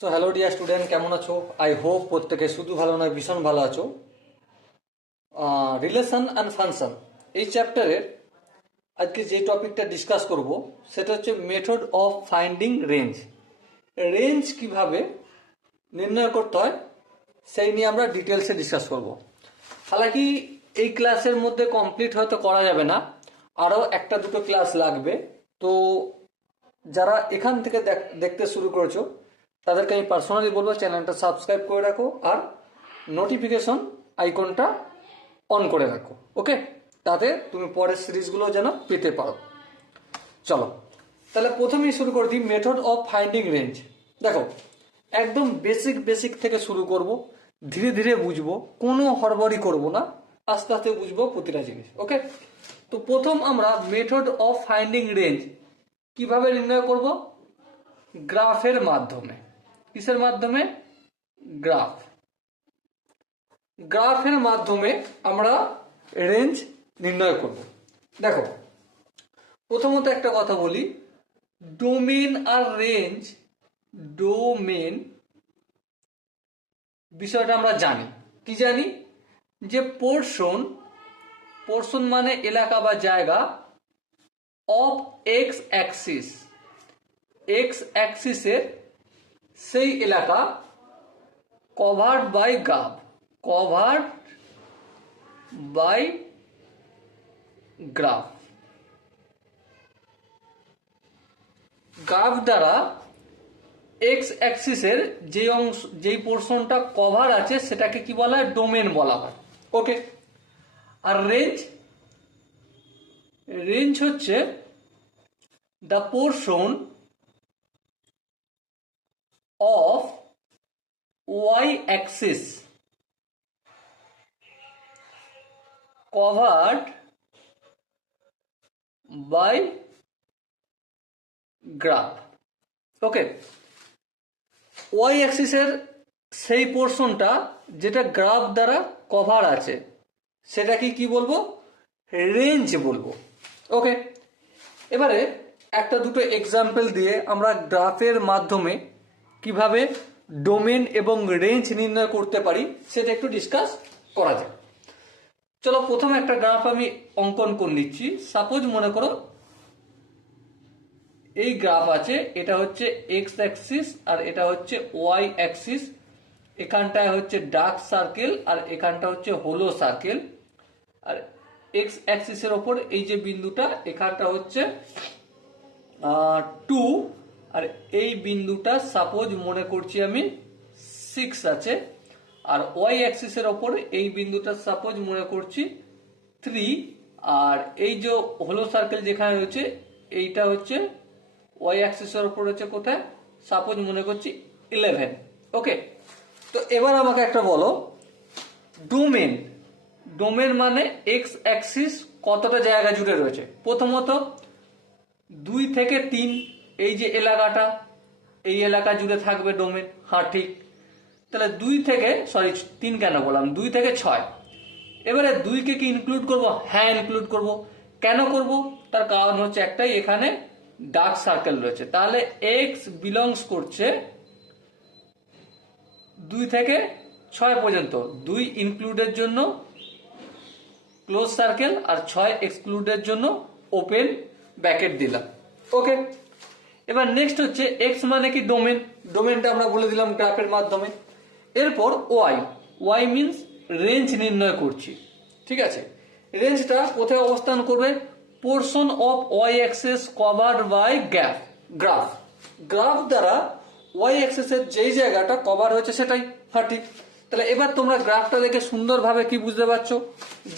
So hello dear student, কেমন আছো? I hope প্রত্যেকে শুধু ভালো নয়, ভীষণ ভালো আছো। রিলেশন অ্যান্ড ফাংশন এই চ্যাপ্টারের আজকে যে টপিকটা ডিসকাস করব সেটা হচ্ছে method of finding range. Range কিভাবে নির্ণয় করতে হয় সেই নিয়ে আমরা ডিটেলসে ডিসকাস করব। হালাকি এই ক্লাসের মধ্যে কমপ্লিট হয়তো করা যাবে না, আরও একটা দুটো ক্লাস লাগবে। তো যারা এখান থেকে দেখতে শুরু করেছো তাদেরকে আমি পার্সোনালি বলবো চ্যানেলটা সাবস্ক্রাইব করে রাখো আর নোটিফিকেশন আইকনটা অন করে রাখো, ওকে? তাতে তুমি পরের সিরিজগুলো যেন পেতে পারো। চলো তাহলে প্রথমেই শুরু করে দিই মেথড অফ ফাইন্ডিং রেঞ্জ। দেখো, একদম বেসিক থেকে শুরু করব, ধীরে ধীরে বুঝবো, কোনো হড়বড়ি করব না, আস্তে আস্তে বুঝবো প্রতিটা জিনিস, ওকে? তো প্রথম আমরা মেথড অফ ফাইন্ডিং রেঞ্জ কিভাবে নির্ণয় করব? গ্রাফের মাধ্যমে। কিসের মাধ্যমে? গ্রাফ। গ্রাফের মাধ্যমে আমরা রেঞ্জ নির্ণয় করব। দেখো, প্রথমত একটা কথা বলি, ডোমেন আর রেঞ্জ, ডোমেন বিষয়টা আমরা জানি। কি জানি? যে পোর্শন মানে এলাকা বা জায়গা, অফ এক্স অ্যাক্সিসের সেই এলাকা কভার্ড বাই গ্রাফ। গ্রাফ দ্বারা এক্স অ্যাক্সিসের যেই পোর্শনটা কভার আছে সেটাকে কি বলা হয়? ডোমেন বলা হয়, ওকে? আর রেঞ্জ হচ্ছে the portion of Y axis covered by graph, okay? Y অ্যাক্সিসের সেই পোর্শনটা যেটা গ্রাফ দ্বারা কভার আছে সেটাকে কি বলবো? রেঞ্জ বলবো, ওকে? এবারে একটা দুটো এক্সাম্পল দিয়ে আমরা গ্রাফের মাধ্যমে কিভাবে ডোমেন এবং রেঞ্জ নির্ণয় করতে পারি সেটা একটু ডিসকাস করা যায়। চলো, প্রথমে একটা গ্রাফ আমি অঙ্কন করে নিচ্ছি। সাপোজ মনে করো এই গ্রাফ আছে, এটা হচ্ছে এক্স অ্যাক্সিস আর এটা হচ্ছে ওয়াই অ্যাক্সিস। এখানটায় হচ্ছে ডার্ক সার্কেল আর এখানটা হচ্ছে হোলো সার্কেল। আর এক্স অ্যাক্সিসের ওপর এই যে বিন্দুটা, এখানটা হচ্ছে 2, আর এই বিন্দুটা সাপোজ মনে করছি আমি 6 আছে। আর ওয়াই অ্যাক্সিসের ওপর এই বিন্দুটা সাপোজ মনে করছি 3, আর এই যে হোলো সার্কেল যেখানে রয়েছে এইটা হচ্ছে ওয়াই অ্যাক্সিসের ওপর হচ্ছে কোথায়? সাপোজ মনে করছি 11, ওকে? তো এবার আমাকে একটা বলো, ডোমেন মানে এক্স অ্যাক্সিস কতটা জায়গা জুড়ে রয়েছে? প্রথমত 2 থেকে 3 এই যে এলাকাটা, এই এলাকা জুড়ে থাকবে ডোমেন। হ্যাঁ, ঠিক। তাহলে 3 কেন বললাম, 2 থেকে 6। এবারে 2 কে কি ইনক্লুড করব? হ্যাঁ, ইনক্লুড করব। কেন করব? তার কারণ হচ্ছে একটাই, এখানে ডার্ক সার্কেল রয়েছে। তাহলে এক্স বিলংস করছে 2 থেকে 6 পর্যন্ত। 2 ইনক্লুডের জন্য ক্লোজ সার্কেল আর 6 এক্সক্লুডের জন্য ওপেন ব্র্যাকেট দিলাম, ওকে? এবার নেক্সট হচ্ছে এক্স মানে কি? ডোমেনটা আমরা বলে দিলাম গ্রাফের মাধ্যমে। এরপর ওয়াই মিনস রেঞ্জ নির্ণয় করছি, ঠিক আছে? রেঞ্জটা কোথায় অবস্থান করবে? Portion of Y axis covered by graph দ্বারা ওয়াই অ্যাক্সিসের যেই জায়গাটা কভার হয়েছে সেটাই। হ্যাঁ, ঠিক। তাহলে এবার তোমরা গ্রাফটা দেখে সুন্দরভাবে কি বুঝতে পারছো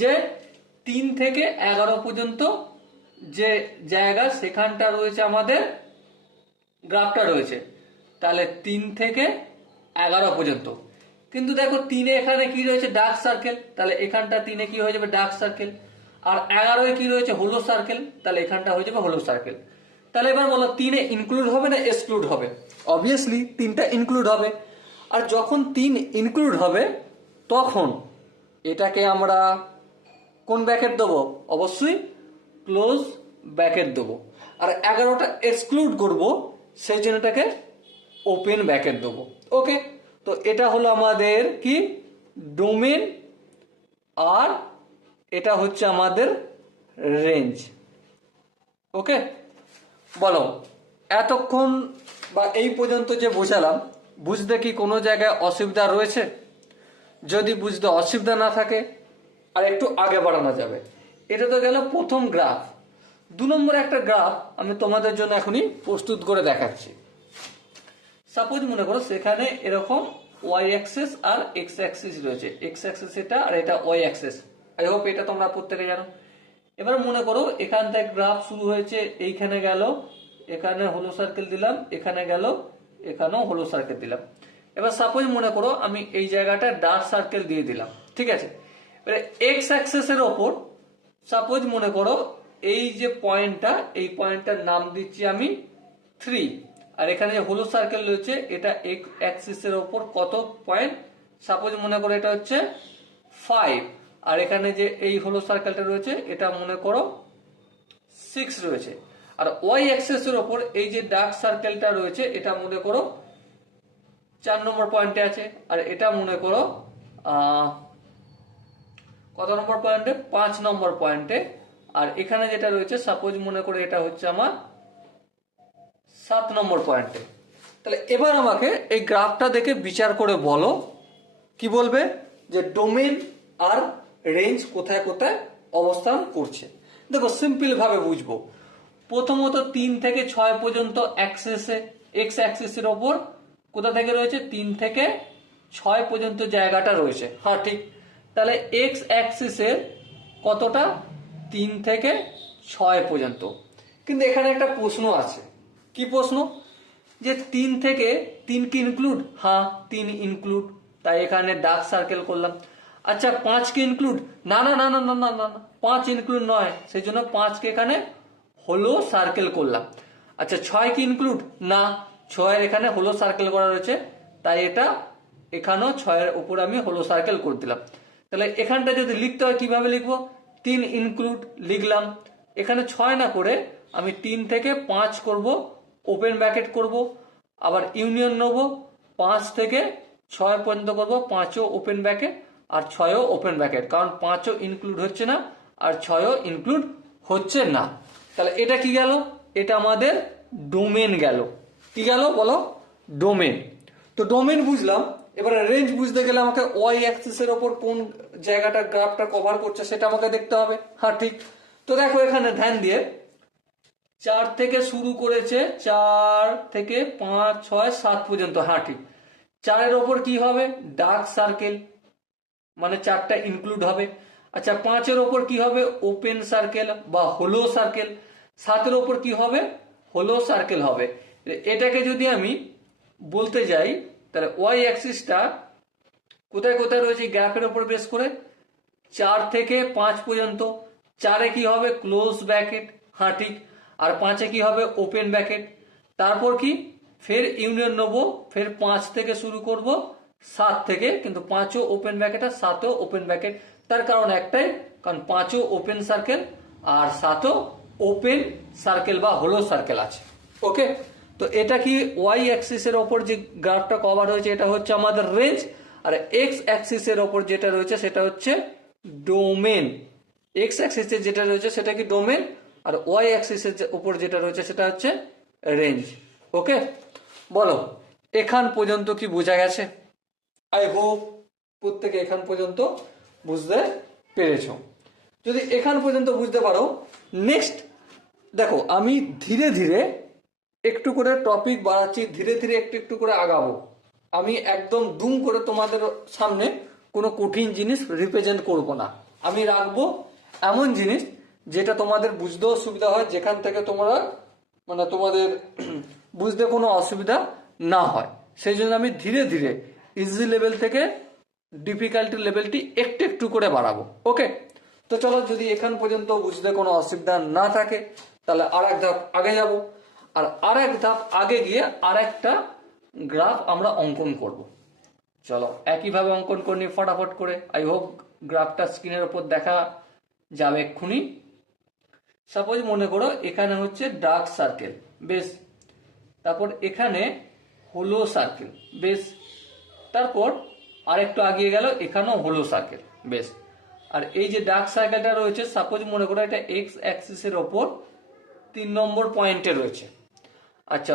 যে 3 থেকে 11 পর্যন্ত যে জায়গা সেখানটা রয়েছে আমাদের গ্রাফটা রয়েছে। তাহলে 3 থেকে 11 পর্যন্ত। কিন্তু দেখো 3-এ এখানে কি রয়েছে? Dark circle. তাহলে এখানটা 3-এ কি হয়ে যাবে? Dark circle. আর 11-এ কি রয়েছে? হোলো সার্কেল। তাহলে এখানটা হয়ে যাবে হোলো সার্কেল। তাহলে এবার বলো 3-এ ইনক্লুড হবে না এক্সক্লুড হবে? অবভিয়াসলি 3টা ইনক্লুড হবে। আর যখন 3 ইনক্লুড হবে তখন এটাকে আমরা কোন ব্র্যাকেট দেবো? অবশ্যই ক্লোজ ব্র্যাকেট দেবো। আর 11টা এক্সক্লুড করব, সেই জন্য এটাকে ওপেন ব্র্যাকেট দেবো। ওকে, তো এটা হলো আমাদের কি ডোমেন, আর এটা হচ্ছে আমাদের রেঞ্জ। ওকে, বলো এতক্ষণ বা এই পর্যন্ত যে বোঝালাম, বুঝতে কি কোনো জায়গায় অসুবিধা রয়েছে? যদি বুঝতে অসুবিধা না থাকে আর একটু আগে বাড়ানো যাবে। এটা তো গেল প্রথম গ্রাফ। 2 নম্বর একটা গ্রাফ আমি তোমাদের জন্য এখনই প্রস্তুত করে দেখাচ্ছি। সাপোজ মনে করো সেখানে এরকম ওয়াই অ্যাক্সিস আর এক্স অ্যাক্সিস রয়েছে, এক্স অ্যাক্সিস এটা আর এটা ওয়াই অ্যাক্সিস। আই হোপ এটা তোমরা প্রত্যেকে জানো। এবার মনে করো এখান থেকে গ্রাফ শুরু হয়েছে, এইখানে গেল, এখানে হলো সার্কেল দিলাম, এখানে গেল, এখানেও হলো সার্কেল দিলাম। এবার সাপোজ মনে করো আমি এই জায়গাটা ডার্ক সার্কেল দিয়ে দিলাম, ঠিক আছে। এবার এক্স অ্যাক্সিসের ওপর সাপোজ মনে করো এই যে পয়েন্টটা, এই পয়েন্টটার নাম দিচ্ছি আমি 3, আর এখানে যে হলো সার্কেল রয়েছে এটা এক্স অ্যাক্সিসের ওপর কত পয়েন্ট, সাপোজ মনে করো এটা হচ্ছে 5, আর এখানে যে এই হলো সার্কেলটা রয়েছে এটা মনে করো 6 রয়েছে। আর ওয়াই অ্যাক্সিসের ওপর এই যে ডার্ক সার্কেলটা রয়েছে এটা মনে করো 4 নম্বর পয়েন্টে আছে, আর এটা মনে করো কত নম্বর পয়েন্টে, 5 নম্বর পয়েন্টে। আর এখানে যেটা রয়েছে সাপোজ মনে করে এটা হচ্ছে আমার 7 নম্বর পয়েন্টে। তাহলে এবার আমাকে এই গ্রাফটা দেখে বিচার করে বলো, কি বলবে যে ডোমেন আর রেঞ্জ কোথায় কোথায় অবস্থান করছে। দেখো সিম্পল ভাবে বুঝবো। প্রথমত 3 থেকে 6 পর্যন্ত অ্যাক্সিসে, এক্স অ্যাক্সিসের ওপর কোথা থেকে রয়েছে, 3 থেকে 6 পর্যন্ত জায়গাটা রয়েছে। হ্যাঁ ঠিক, তাহলে এক্স অ্যাক্সিসের কতটা, 3 থেকে 6 পর্যন্ত। কিন্তু এখানে একটা প্রশ্ন আছে। কি প্রশ্ন, যে 3 থেকে 3 কি ইনক্লুড, হ্যাঁ 3 ইনক্লুড, তাই এখানে ডার্ক সার্কেল করলাম। আচ্ছা 5 কি ইনক্লুড, না না না না না না না 5 ইনক্লুড নয়, সেই জন্য 5 কে এখানে হলো সার্কেল করলাম। আচ্ছা 6 কি ইনক্লুড, না 6 এখানে হলো সার্কেল করা রয়েছে, তাই এটা এখানেও 6 এর উপর আমি হলো সার্কেল করে দিলাম। তাহলে এখানটা যদি লিখতে হয় কিভাবে লিখবো, 3 ইনক্লুড লিখলাম। এখানে 6 না করে আমি 3 থেকে 5 করব, ওপেন ব্র্যাকেট করব, আবার ইউনিয়ন নেব, 5 থেকে 6 পর্যন্ত করব, 5ও ওপেন ব্র্যাকেট আর 6ও ওপেন ব্র্যাকেট, কারণ 5ও ইনক্লুড হচ্ছে না আর 6ও ইনক্লুড হচ্ছে না। তাহলে এটা কি গেল, এটা আমাদের ডোমেন গেল। কি গেল বলো, ডোমেন। তো ডোমেন বুঝলাম। এবারে রেঞ্জ বুঝতে গেলে আমাকে ওয়াই অ্যাক্সিসের ওপর কোন জায়গাটা গ্রাফটা কভার করছে সেটা আমাকে দেখতে হবে। হ্যাঁ ঠিক, তো দেখো এখানে ধ্যান দিয়ে 4 থেকে শুরু করেছে, 4 থেকে 5 6 7 পর্যন্ত। হ্যাঁ ঠিক, 4 ওপর কি হবে, ডার্ক সার্কেল, মানে 4টা ইনক্লুড হবে। আচ্ছা 5 ওপর কি হবে, ওপেন সার্কেল বা হোলো সার্কেল। 7 ওপর কি হবে, হোলো সার্কেল হবে। এটাকে যদি আমি বলতে যাই তাহলে ওয়াই অ্যাক্সিসটা কোথায় কোথায় রয়েছে গ্রাফের ওপর বেস করে, 4 থেকে 5 পর্যন্ত। 4-এ কি হবে, ক্লোজ ব্র্যাকেট, হ্যাঁ ঠিক, আর 5-এ কি হবে, ওপেন ব্র্যাকেট। তারপর কি, ফের ইউনিয়ন নেব, ফের 5 থেকে শুরু করব 7 থেকে, কিন্তু 5ও ওপেন ব্র্যাকেট আর 7ও ওপেন ব্র্যাকেট। তার কারণ একটাই, কারণ 5ও ওপেন সার্কেল আর 7ও ওপেন সার্কেল বা হোলো সার্কেল আছে। ওকে, তো এটা কি ওয়াই অ্যাক্সিসের ওপর যে গ্রাফটা কভার হয়েছে এটা হচ্ছে আমাদের রেঞ্জ, আর এক্স অ্যাক্সিসের ওপর যেটা রয়েছে সেটা হচ্ছে ডোমেন। এক্স অ্যাক্সিসে যেটা রয়েছে সেটা কি ডোমেন, আর ওয়াই অ্যাক্সিসের উপর যেটা রয়েছে সেটা হচ্ছে রেঞ্জ। ওকে, বলো এখান পর্যন্ত কি বোঝা গেছে? আই হোপ প্রত্যেকে এখান পর্যন্ত বুঝতে পেরেছ। যদি এখান পর্যন্ত বুঝতে পারো, নেক্সট দেখো আমি ধীরে ধীরে একটু করে টপিক বাড়াচ্ছি, ধীরে ধীরে একটু একটু করে আগাবো। আমি একদম দুম করে তোমাদের সামনে কোনো কঠিন জিনিস রিপ্রেজেন্ট করব না। আমি রাখবো এমন জিনিস যেটা তোমাদের বুঝতেও সুবিধা হয়, যেখান থেকে তোমরা মানে তোমাদের বুঝতে কোনো অসুবিধা না হয়। সেই জন্য আমি ধীরে ধীরে ইজি লেভেল থেকে ডিফিকাল্টি লেভেলটি একটু একটু করে বাড়াবো। ওকে, তো চলো যদি এখান পর্যন্ত বুঝতে কোনো অসুবিধা না থাকে তাহলে আর এক ধাপ আগে যাব, আর আর এক ধাপ আগে গিয়ে আর একটা গ্রাফ আমরা অঙ্কন করব। চলো একইভাবে অঙ্কন করে নিই ফটাফট করে। আই হোপ গ্রাফটা স্ক্রিনের উপর দেখা যাবে এক্ষুনি। সাপোজ মনে করো এখানে হচ্ছে ডার্ক সার্কেল, বেশ, তারপর এখানে হলো সার্কেল, বেশ। তারপর আরেকটু আগিয়ে গেল, এখানেও হলো সার্কেল, বেশ। আর এই যে ডার্ক সার্কেলটা রয়েছে, সাপোজ মনে করো এটা এক্স অ্যাক্সিসের ওপর 3 নম্বর পয়েন্টে রয়েছে। আচ্ছা,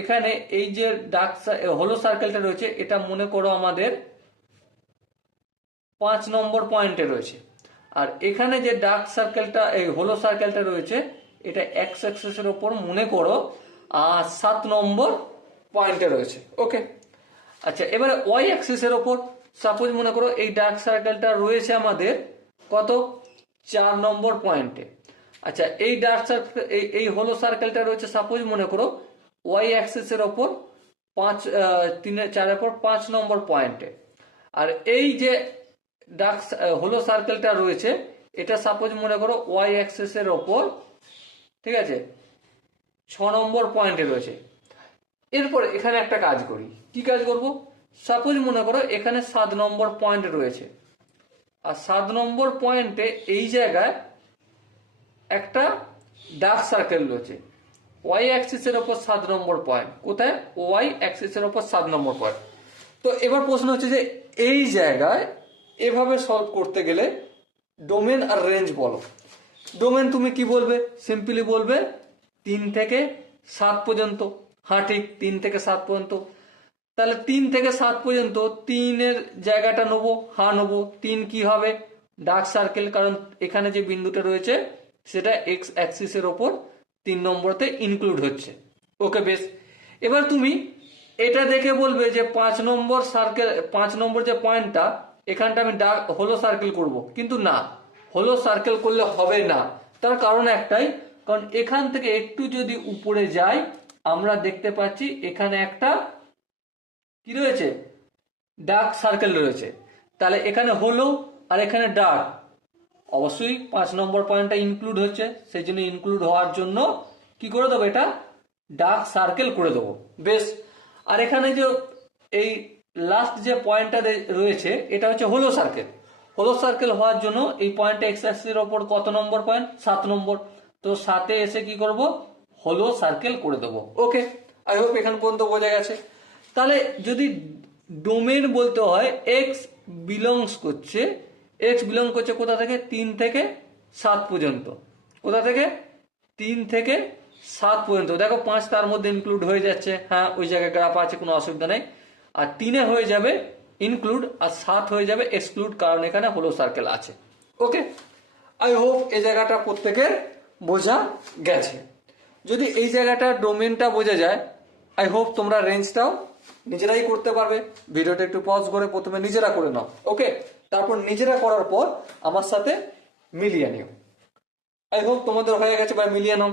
এখানে এই যে ডার্ক হলো সার্কেলটা রয়েছে, এটা মনে করো আমাদের 5 নম্বর পয়েন্টে রয়েছে। আর এখানে যে ডার্ক সার্কেলটা, এই হলো সার্কেলটা রয়েছে, এটা এক্স অ্যাক্সিসের ওপর মনে করো 7 নম্বর পয়েন্টে রয়েছে। ওকে। আচ্ছা, এবারে ওয়াই অ্যাক্সিসের ওপর সাপোজ মনে করো এই ডার্ক সার্কেলটা রয়েছে আমাদের কত, 4 নম্বর পয়েন্টে। আচ্ছা, এই ডার্ক সার্কেল, এই হলো সার্কেলটা রয়েছে সাপোজ মনে করো ওয়াই অ্যাক্সিসের ওপর 5, 3, 4 এর পর 5 নম্বর পয়েন্টে। আর এই যে ডার্ক হলো সার্কেলটা রয়েছে, এটা সাপোজ মনে করো ওয়াই অ্যাক্সিসের ওপর, ঠিক আছে, 6 নম্বর পয়েন্টে রয়েছে। এরপর এখানে একটা কাজ করি, কি কাজ করব, সাপোজ মনে করো এখানে 7 নম্বর পয়েন্ট রয়েছে, আর 7 নম্বর পয়েন্টে এই জায়গায় একটা ডার্ক সার্কেল রয়েছে, ওয়াই অ্যাক্সিসের ওপর 7 নম্বর পয়েন্ট। কোথায়? ওয়াই অ্যাক্সিসের ওপর 7 নম্বর পয়েন্ট। তো এবার প্রশ্ন হচ্ছে যে এই জায়গায় এভাবে সলভ করতে গেলে ডোমেন আর রেঞ্জ বলো। ডোমেন তুমি কি বলবে? সিম্পলি বলবে 3 থেকে 7 পর্যন্ত। হ্যাঁ ঠিক, 3 থেকে 7 পর্যন্ত। তাহলে 3 থেকে 7 পর্যন্ত 3-এর জায়গাটা নেবো, হ্যাঁ নেবো। 3 কি হবে? ডার্ক সার্কেল, কারণ এখানে যে বিন্দুটা রয়েছে সেটা এক্স অ্যাক্সিসের ওপর 3 নম্বরতে ইনক্লুড হচ্ছে। ওকে, বেশ। এবার তুমি এটা দেখে বলবে যে 5 নম্বর সার্কেল, 5 নম্বর যে পয়েন্টটা, এখানটা আমি হলো সার্কেল করব, কিন্তু না, হলো সার্কেল করলে হবে না। তার কারণ একটাই, কারণ এখান থেকে একটু যদি উপরে যাই আমরা দেখতে পাচ্ছি এখানে একটা কি রয়েছে, ডার্ক সার্কেল রয়েছে। তাহলে এখানে হলো আর এখানে ডার্ক, অবশ্যই 5 নম্বর পয়েন্টটা ইনক্লুড হচ্ছে, সেই জন্য ইনক্লুড হওয়ার জন্য কি করে দেবো, এটা ডার্ক সার্কেল করে দেবো, বেশ। আর এখানে যে এই লাস্ট যে পয়েন্টটা রয়েছে এটা হচ্ছে হলো সার্কেল। হলো সার্কেল হওয়ার জন্য এই পয়েন্টটা এক্স অ্যাক্সিসের ওপর কত নম্বর পয়েন্ট? 7 নম্বর। তো 7-এ এসে কি করব, হলো সার্কেল করে দেবো। ওকে, আই হোপ এখান পর্যন্ত বোঝা গেছে। তাহলে যদি ডোমেন বলতে হয়, এক্স বিলংস করছে, এক্স বিলং করছে কোথা থেকে? 3 থেকে 7 পর্যন্ত। কোথা থেকে? 3 থেকে 7 পর্যন্ত। দেখো 5 তার মধ্যে ইনক্লুড হয়ে যাচ্ছে, হ্যাঁ ওই জায়গায় গ্রাফ আছে, কোনো অসুবিধা নেই। আর 3-এ হয়ে যাবে ইনক্লুড, আর 7 হয়ে যাবে এক্সক্লুড, কারণ এখানে হলো সার্কেল আছে। ওকে, আই হোপ এই জায়গাটা প্রত্যেকের বোঝা গেছে। যদি এই জায়গাটা ডোমেনটা বোঝা যায়, আই হোপ তোমরা রেঞ্জটাও নিজেরাই করতে পারবে। ভিডিওটা একটু পজ করে প্রথমে নিজেরা করে নাও। ওকে, তারপর নিজেরা করার পর আমার সাথে মিলিয়ে নিও। আই হোপ তোমাদের হয়ে গেছে, বা মিলিয়ে নাও।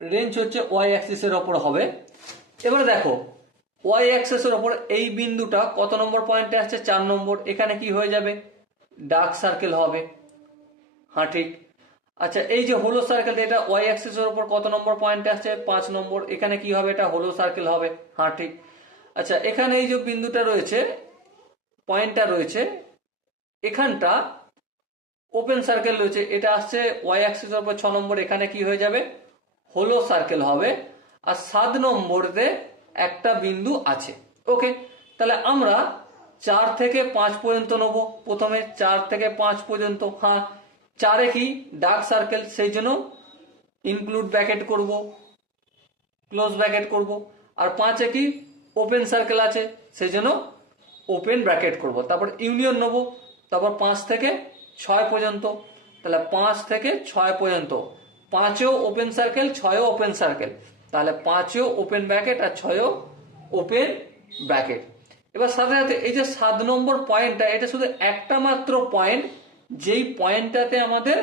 রেঞ্জ হচ্ছে ওয়াই অ্যাক্সিসের ওপর হবে। এবারে দেখো ওয়াই অ্যাক্সিসের ওপর এই বিন্দুটা কত নম্বর পয়েন্টে আসছে? 4 নম্বর। এখানে কি হয়ে যাবে? ডার্ক সার্কেল হবে। হ্যাঁ ঠিক। আচ্ছা, এই যে হলো সার্কেলটা, এটা ওয়াই অ্যাক্সিসের ওপর কত নম্বর পয়েন্টে আসছে? 5 নম্বর। এখানে কি হবে? এটা হলো সার্কেল হবে। হ্যাঁ ঠিক। আচ্ছা, এখানে এই যে বিন্দুটা রয়েছে, পয়েন্টটা রয়েছে, এখানটা ওপেন সার্কেল রয়েছে, এটা আসছে ওয়াই অ্যাক্সিসের উপর 6 নম্বর। এখানে কি হয়ে যাবে? হলো সার্কেল হবে। আর 7 নম্বরে একটা বিন্দু আছে। ওকে, তাহলে আমরা 4 থেকে 5 পর্যন্ত নেব। প্রথমে 4 থেকে 5 পর্যন্ত। হ্যাঁ, 4-এ কি? ডার্ক সার্কেল, সেই জন্য ইনক্লুড ব্র্যাকেট করব, ক্লোজ ব্র্যাকেট করব। আর 5-এ কি? ওপেন সার্কেল আছে, সেই জন্য ওপেন ব্র্যাকেট করব। তারপর ইউনিয়ন নেব, তারপর 5 থেকে 6 পর্যন্ত। তাহলে 5 থেকে 6 পর্যন্ত, 5-এও ওপেন সার্কেল, 6-এও ওপেন সার্কেল, তাহলে 5-এও ওপেন ব্র্যাকেট আর 6-এও ওপেন ব্র্যাকেট। এবার সাথে সাথে এই যে 7 নম্বর পয়েন্টটা, এটা শুধু একটা মাত্র পয়েন্ট, যেই পয়েন্টটাতে আমাদের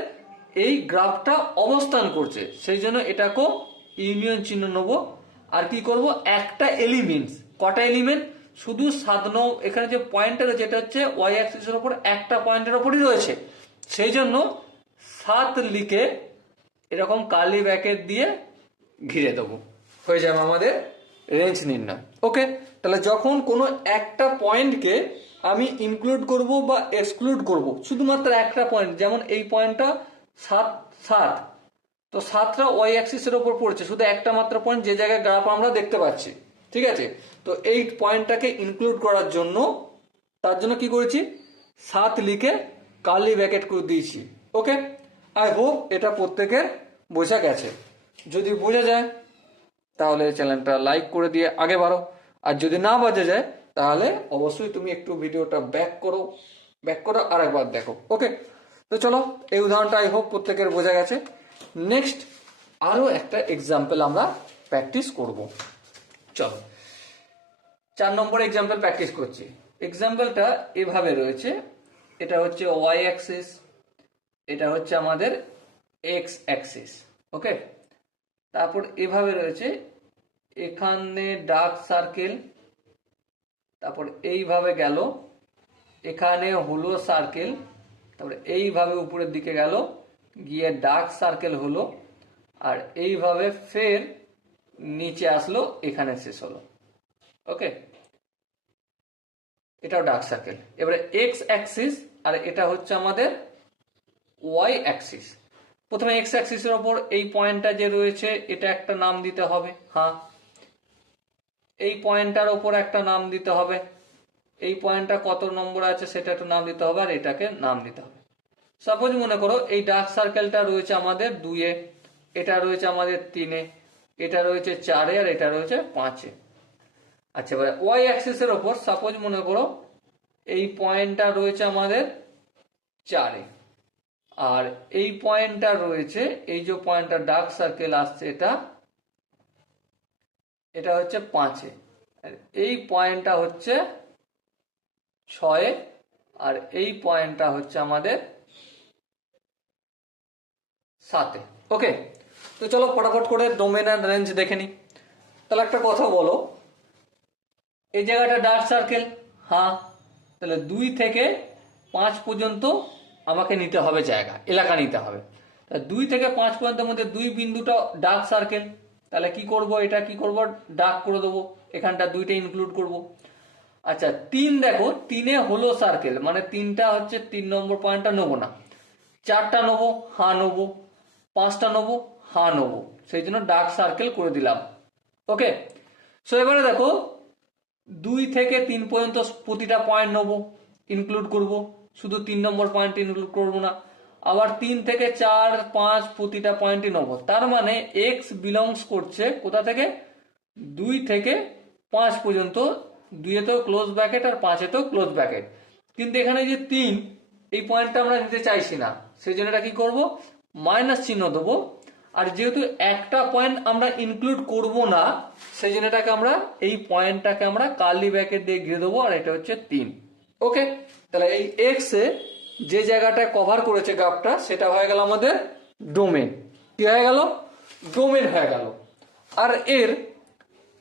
এই গ্রাফটা অবস্থান করছে, সেই জন্য এটাকেও ইউনিয়ন চিহ্ন নেব। আর কি করব, একটা এলিমেন্টস, কটা এলিমেন্ট? শুধু 7 নম্বর, এখানে যে পয়েন্টটা রয়েছে এটা হচ্ছে ওয়াই অ্যাক্সিসের উপর একটা পয়েন্টের উপরই রয়েছে, সেই জন্য 7 লিখে এরকম কার্লি ব্র্যাকেট দিয়ে ঘিরে দেবো, হয়ে যাবে আমাদের রেঞ্জ নির্ণয়। ওকে, তাহলে যখন কোনো একটা পয়েন্টকে আমি ইনক্লুড করব বা এক্সক্লুড করব, শুধুমাত্র একটা পয়েন্ট, যেমন এই পয়েন্টটা 7, 7, তো 7টা ওয়াই অ্যাক্সিসের ওপর পড়ছে, শুধু একটা মাত্র পয়েন্ট যে জায়গায় গ্রাফ আমরা দেখতে পাচ্ছি। ঠিক আছে, তো এই পয়েন্টটাকে ইনক্লুড করার জন্য তার জন্য কি করেছি, 7 লিখে কার্লি ব্র্যাকেট করে দিয়েছি। ওকে, আই হোপ এটা প্রত্যেকের বোঝা গেছে। যদি বোঝা যায় তাহলে চ্যানেলটা লাইক করে দিয়ে আগে বাড়ো, আর যদি না বোঝা যায় তাহলে অবশ্যই তুমি একটু ভিডিওটা ব্যাক করো আর একবার দেখো। ওকে, তো চলো, এই উদাহরণটা আই হোপ প্রত্যেকের বোঝা গেছে। নেক্সট আরো একটা এক্সাম্পল আমরা প্র্যাকটিস করব। চলো 4 নম্বর এক্সাম্পল প্র্যাকটিস করছি। এক্সাম্পলটা এভাবে রয়েছে, এটা হচ্ছে ওয়াই অ্যাক্সিস, এটা হচ্ছে আমাদের এক্স অ্যাক্সিস। ওকে, তারপর এভাবে রয়েছে, এখানে ডার্ক সার্কেল, তারপর এইভাবে গেল, এখানে হলো সার্কেল, তারপরে এইভাবে উপরের দিকে গেল, গিয়ে ডার্ক সার্কেল হলো, আর এইভাবে ফের নিচে আসলো, এখানে শেষ হলো। ওকে, এটাও ডার্ক সার্কেল। এবারে এক্স অ্যাক্সিস, আর এটা হচ্ছে আমাদের ওয়াই অ্যাক্সিস। প্রথমে এক্স অ্যাক্সিসের ওপর এই পয়েন্টটা যে রয়েছে এটা একটা নাম দিতে হবে, হ্যাঁ। এই পয়েন্টটার ওপর একটা নাম দিতে হবে, এই পয়েন্টটা কত নম্বর আছে সেটা একটু নাম দিতে হবে, আর এটাকে নাম দিতে হবে। সাপোজ মনে করো এই ডার্ক সার্কেলটা রয়েছে আমাদের 2-এ, এটা রয়েছে আমাদের 3-এ, এটা রয়েছে 4-এ, আর এটা রয়েছে 5-এ। আচ্ছা, এবার ওয়াই অ্যাক্সিসের ওপর সাপোজ মনে করো এই পয়েন্টটা রয়েছে আমাদের 4-এ, আর এই পয়েন্টটা রয়েছে, এই যে পয়েন্টটা ডার্ক সার্কেল আসছে এটা হচ্ছে 5-এ, আর এই পয়েন্টটা হচ্ছে 6-এ, আর এই পয়েন্টটা হচ্ছে আমাদের 7-এ। ওকে, তো চলো ফটাফট করে ডোমেন আর রেঞ্জ দেখে নি। তাহলে একটা কথা বলো, এই জায়গাটা ডার্ক সার্কেল, হ্যাঁ, তাহলে 2 থেকে 5 পর্যন্ত আমাকে নিতে হবে জায়গা, এলাকা নিতে হবে। তা 2 থেকে 5 পর্যন্তের মধ্যে 2 বিন্দুটা ডার্ক সার্কেল, তাহলে কি করব, এটা কি করব, ডার্ক করে দেবো, এখানটা 2টা ইনক্লুড করব। আচ্ছা 3 দেখো, 3-এ হলো সার্কেল, মানে 3টা হচ্ছে 3 নম্বর পয়েন্টটা নেবো না, 4টা নেবো, হ্যাঁ নেবো, 5টা নেবো, হ্যাঁ নেবো, সেই জন্য ডার্ক সার্কেল করে দিলাম। ওকে, সো এবারে দেখো 2 থেকে 3 পর্যন্ত প্রতিটা পয়েন্ট নেবো, ইনক্লুড করব, শুধু 3 নম্বর পয়েন্ট ইনক্লুড করবো না। আবার 3 থেকে 4, 5 প্রতিটা পয়েন্টই নেবো, তার মানে এক্স বিলংস করছে কোথা থেকে, 2 থেকে 5 পর্যন্ত, 2-এ তো ক্লোজ ব্র্যাকেট আর 5-এ তো ক্লোজ ব্র্যাকেট। কিন্তু এখানে যে 3, এই পয়েন্টটা আমরা নিতে চাইছি না, সেই জন্য এটা কি করবো, মাইনাস চিহ্ন দেবো। আর যেহেতু একটা পয়েন্ট আমরা ইনক্লুড করব না, সেই জন্য এটাকে আমরা, এই পয়েন্টটাকে আমরা কার্লি ব্র্যাকেট দিয়ে ঘিরে দেবো, আর এটা হচ্ছে 3। ওকে, তাহলে এই এক্স এ যে জায়গাটা কভার করেছে গ্রাফটা, সেটা হয়ে গেল আমাদের ডোমেন। কি হয়ে গেল, ডোমেন হয়ে গেল। আর এর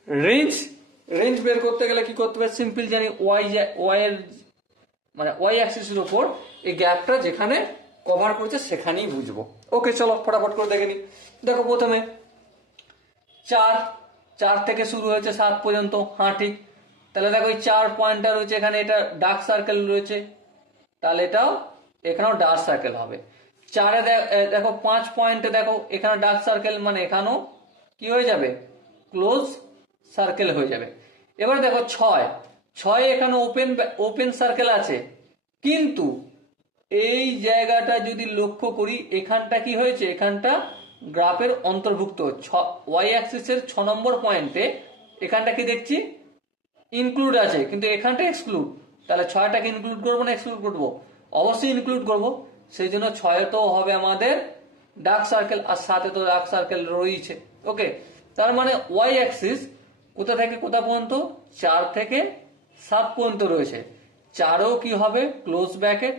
রেঞ্জ বের করতে গেলে কি করতে হবে, সিম্পল জানি, ওয়াই এর মানে ওয়াই অ্যাক্সিসের উপর এই গ্যাপটা যেখানে কভার করেছে সেখানেই বুঝবো। ওকে, চলো ফটাফট করে দেখে নি। দেখো প্রথমে 4 থেকে শুরু হয়েছে 7 পর্যন্ত, হ্যাঁ ঠিক। তাহলে দেখো এই 4 পয়েন্টটা রয়েছে এখানে, এটা ডার্ক সার্কেল রয়েছে, তাহলে এটাও এখানেও ডার্ক সার্কেল হবে। 4-এ দেখো 5 পয়েন্টে দেখো এখানে ডার্ক সার্কেল, মানে এখানেও কি হয়ে যাবে, ক্লোজ সার্কেল হয়ে যাবে। এবার দেখো 6 এখানে ওপেন সার্কেল আছে, কিন্তু এই জায়গাটা যদি লক্ষ্য করি, এখানটা কি হয়েছে, এখানটা গ্রাফের অন্তর্ভুক্ত, ওয়াই অ্যাক্সিসের 6 নম্বর পয়েন্টে এখানটা কি দেখছি, ইনক্লুড আছে, কিন্তু এখানটা এক্সক্লুড। তাহলে 6টাকে ইনক্লুড করবো না এক্সক্লুড করবো, অবশ্যই ইনক্লুড করবো। সেই জন্য 6-এ তো হবে আমাদের ডার্ক সার্কেল, আর 7-এ তো ডার্ক সার্কেল রয়েছে। ওকে, তার মানে ওয়াই অ্যাক্সিস কোথা থেকে কোথা পর্যন্ত, 4 থেকে 7 পর্যন্ত রয়েছে। 4-এও কি হবে, ক্লোজ ব্র্যাকেট,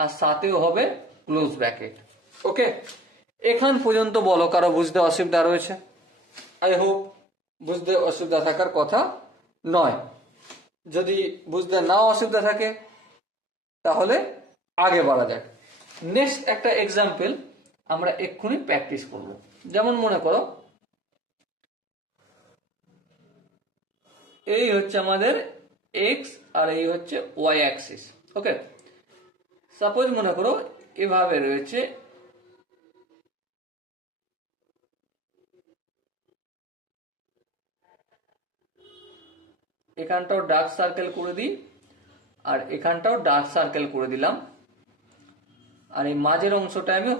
আর 7-এও হবে ক্লোজ ব্র্যাকেট। ওকে, এখান পর্যন্ত বলো কারো বুঝতে অসুবিধা রয়েছে? আই হোপ বুঝতে অসুবিধা থাকার কথা নয়। যদি বুঝতে না অসুবিধা থাকে তাহলে আগে বাড়া যাক। নেক্সট একটা এক্সাম্পল আমরা এক্ষুনি প্র্যাকটিস করব। যেমন মনে করো এই হচ্ছে আমাদের এক্স, আর এই হচ্ছে ওয়াই অ্যাক্সিস। ওকে, সাপোজ মনে করো এভাবে রয়েছে, এখানটাও ডার্ক সার্কেল করে দিই, আর এখানটাও ডার্ক সার্কেল করে দিলাম, আর এই মাঝের অংশটা আমি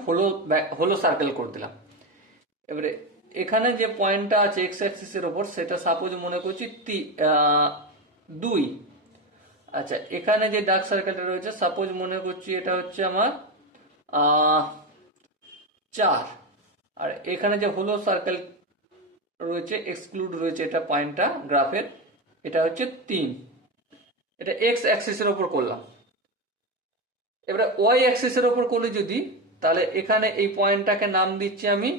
হলো সার্কেল করে দিলাম। এবারে এখানে যে পয়েন্টটা আছে এক্স অ্যাক্সিসের ওপর, সেটা সাপোজ মনে করছি 2। আচ্ছা, এখানে যে ডার্ক সার্কেলটা রয়েছে সাপোজ মনে করছি এটা হচ্ছে আমার 4, আর এখানে যে হলো সার্কেল রয়েছে এক্সক্লুড রয়েছে এটা পয়েন্টটা গ্রাফের, এটা হচ্ছে 3। এটা এক্স অ্যাক্সিসের ওপর করলাম। এবারে ওয়াই অ্যাক্সিসের ওপর করলে যদি, তাহলে এখানে এই পয়েন্টটাকে নাম দিচ্ছি আমি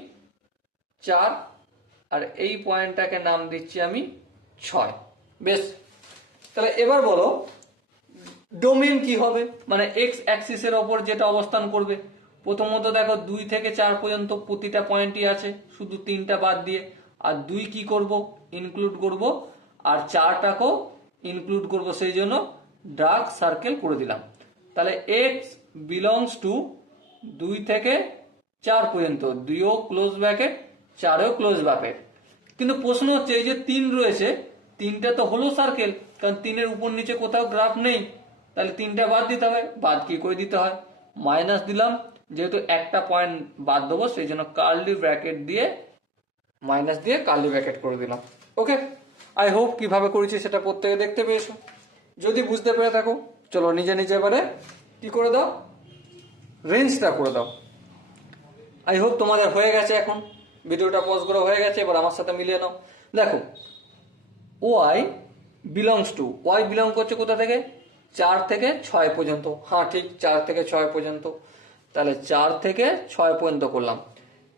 4, আর এই পয়েন্টটাকে নাম দিচ্ছি আমি 6। বেশ, তাহলে এবার বলো ডোমেন কি হবে, মানে এক্স অ্যাক্সিসের ওপর যেটা অবস্থান করবে। প্রথমত দেখো 2 থেকে 4 পর্যন্ত প্রতিটা পয়েন্টই আছে, শুধু 3টা বাদ দিয়ে। আর 2 কি করব, ইনক্লুড করব, আর 4টাকেও ইনক্লুড করব, সেই জন্য ডার্ক সার্কেল করে দিলাম। তাহলে এক্স বিলংস টু 2 থেকে 4 পর্যন্ত, 2ও ক্লোজ ব্র্যাকেট, 4ও ক্লোজ ব্র্যাকেট। কিন্তু প্রশ্ন হচ্ছে এই যে 3 রয়েছে, 3টা তো হলো সার্কেল, কারণ 3-এর উপর নিচে কোথাও গ্রাফ নেই, তাহলে 3টা বাদ দিতে হবে। বাদ কি করে দিতে হয়, মাইনাস দিলাম, যেহেতু একটা পয়েন্ট বাদ দেবো সেই জন্য কার্লি ব্র্যাকেট দিয়ে মাইনাস দিয়ে কার্লি ব্র্যাকেট করে দিলাম। ওকে, আই হোপ কিভাবে করেছি সেটা প্রত্যেকে দেখতে পেয়েছো। যদি বুঝতে পেরে থাকো, চলো নিজে নিজে এবারে কি করে দাও, রেঞ্জটা করে দাও। আই হোপ তোমাদের হয়ে গেছে, এখন ভিডিওটা পজ করে হয়ে গেছে, এবার আমার সাথে মিলিয়ে নাও। দেখো Y belongs to, Y belong করছে কোথা থেকে, 4 থেকে 6 পর্যন্ত। হ্যাঁ ঠিক, 4 থেকে 6 পর্যন্ত। তাহলে 4 থেকে 6 পর্যন্ত করলাম।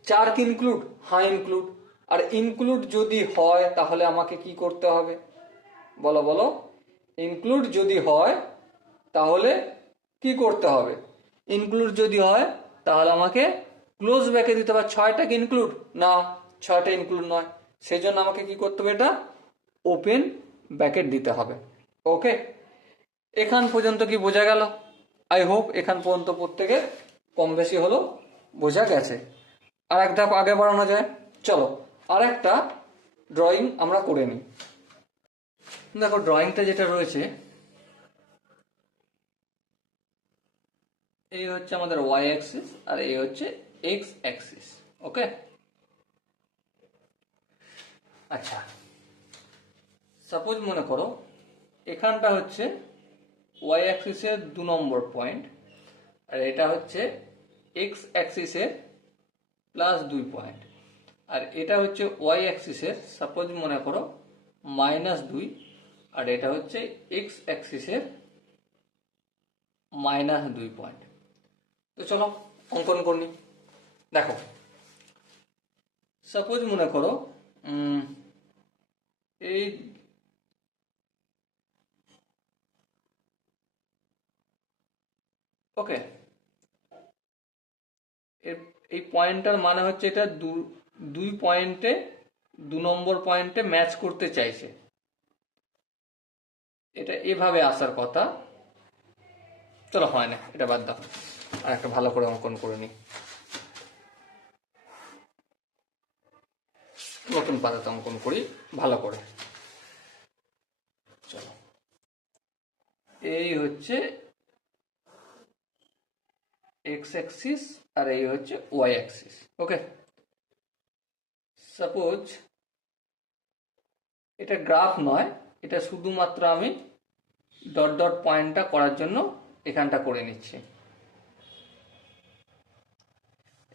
4 কি ইনক্লুড, হ্যাঁ ইনক্লুড। আর ইনক্লুড যদি হয় তাহলে আমাকে কি করতে হবে, বলো বলো, ইনক্লুড যদি হয় তাহলে কি করতে হবে, ইনক্লুড যদি হয় তাহলে আমাকে ক্লোজ ব্র্যাকেট দিতে হবে। 6টা কি ইনক্লুড, না 6টা ইনক্লুড নয়, সেই জন্য আমাকে কি করতে হবে, এটা ওপেন ব্র্যাকেট দিতে হবে। ওকে, এখান পর্যন্ত কি বোঝা গেল? আই হোপ এখান পর্যন্ত প্রত্যেকে কম বেশি হলো বোঝা গেছে। আর এক ধাপ আগে বাড়ানো যায়, চলো আর একটা ড্রয়িং আমরা করে নিই। দেখো ড্রয়িংটা যেটা রয়েছে, এই হচ্ছে আমাদের ওয়াই অ্যাক্সিস আর এই হচ্ছে এক্স অ্যাক্সিস। ওকে, আচ্ছা সাপোজ মনে করো এখানটা হচ্ছে ওয়াই অ্যাক্সিসের 2 নম্বর পয়েন্ট, আর এটা হচ্ছে এক্স অ্যাক্সিসের +2 পয়েন্ট, আর এটা হচ্ছে ওয়াই অ্যাক্সিসের সাপোজ মনে করো -2, আর এটা হচ্ছে এক্স অ্যাক্সিসের -2 পয়েন্ট। তো চলো অঙ্কন করি। দেখো সাপোজ মনে করো এই ওকে, এই পয়েন্টটার মানে হচ্ছে এটা 2 পয়েন্টে 2 নম্বর পয়েন্টে ম্যাচ করতে চাইছে, এটা এভাবে আসার কথা। চলো হয় না, এটা বাদ দাও, আর একটা ভালো করে অঙ্কন করে নিই। নতুন পাতাতে অঙ্কন করি ভালো করে। চলো, এই হচ্ছে এক্স অ্যাক্সিস আর এই হচ্ছে ওয়াই অ্যাক্সিস। ওকে, সাপোজ এটা গ্রাফ নয়, এটা শুধুমাত্র আমি ডট ডট পয়েন্টটা করার জন্য এখানটা করে নিচ্ছি।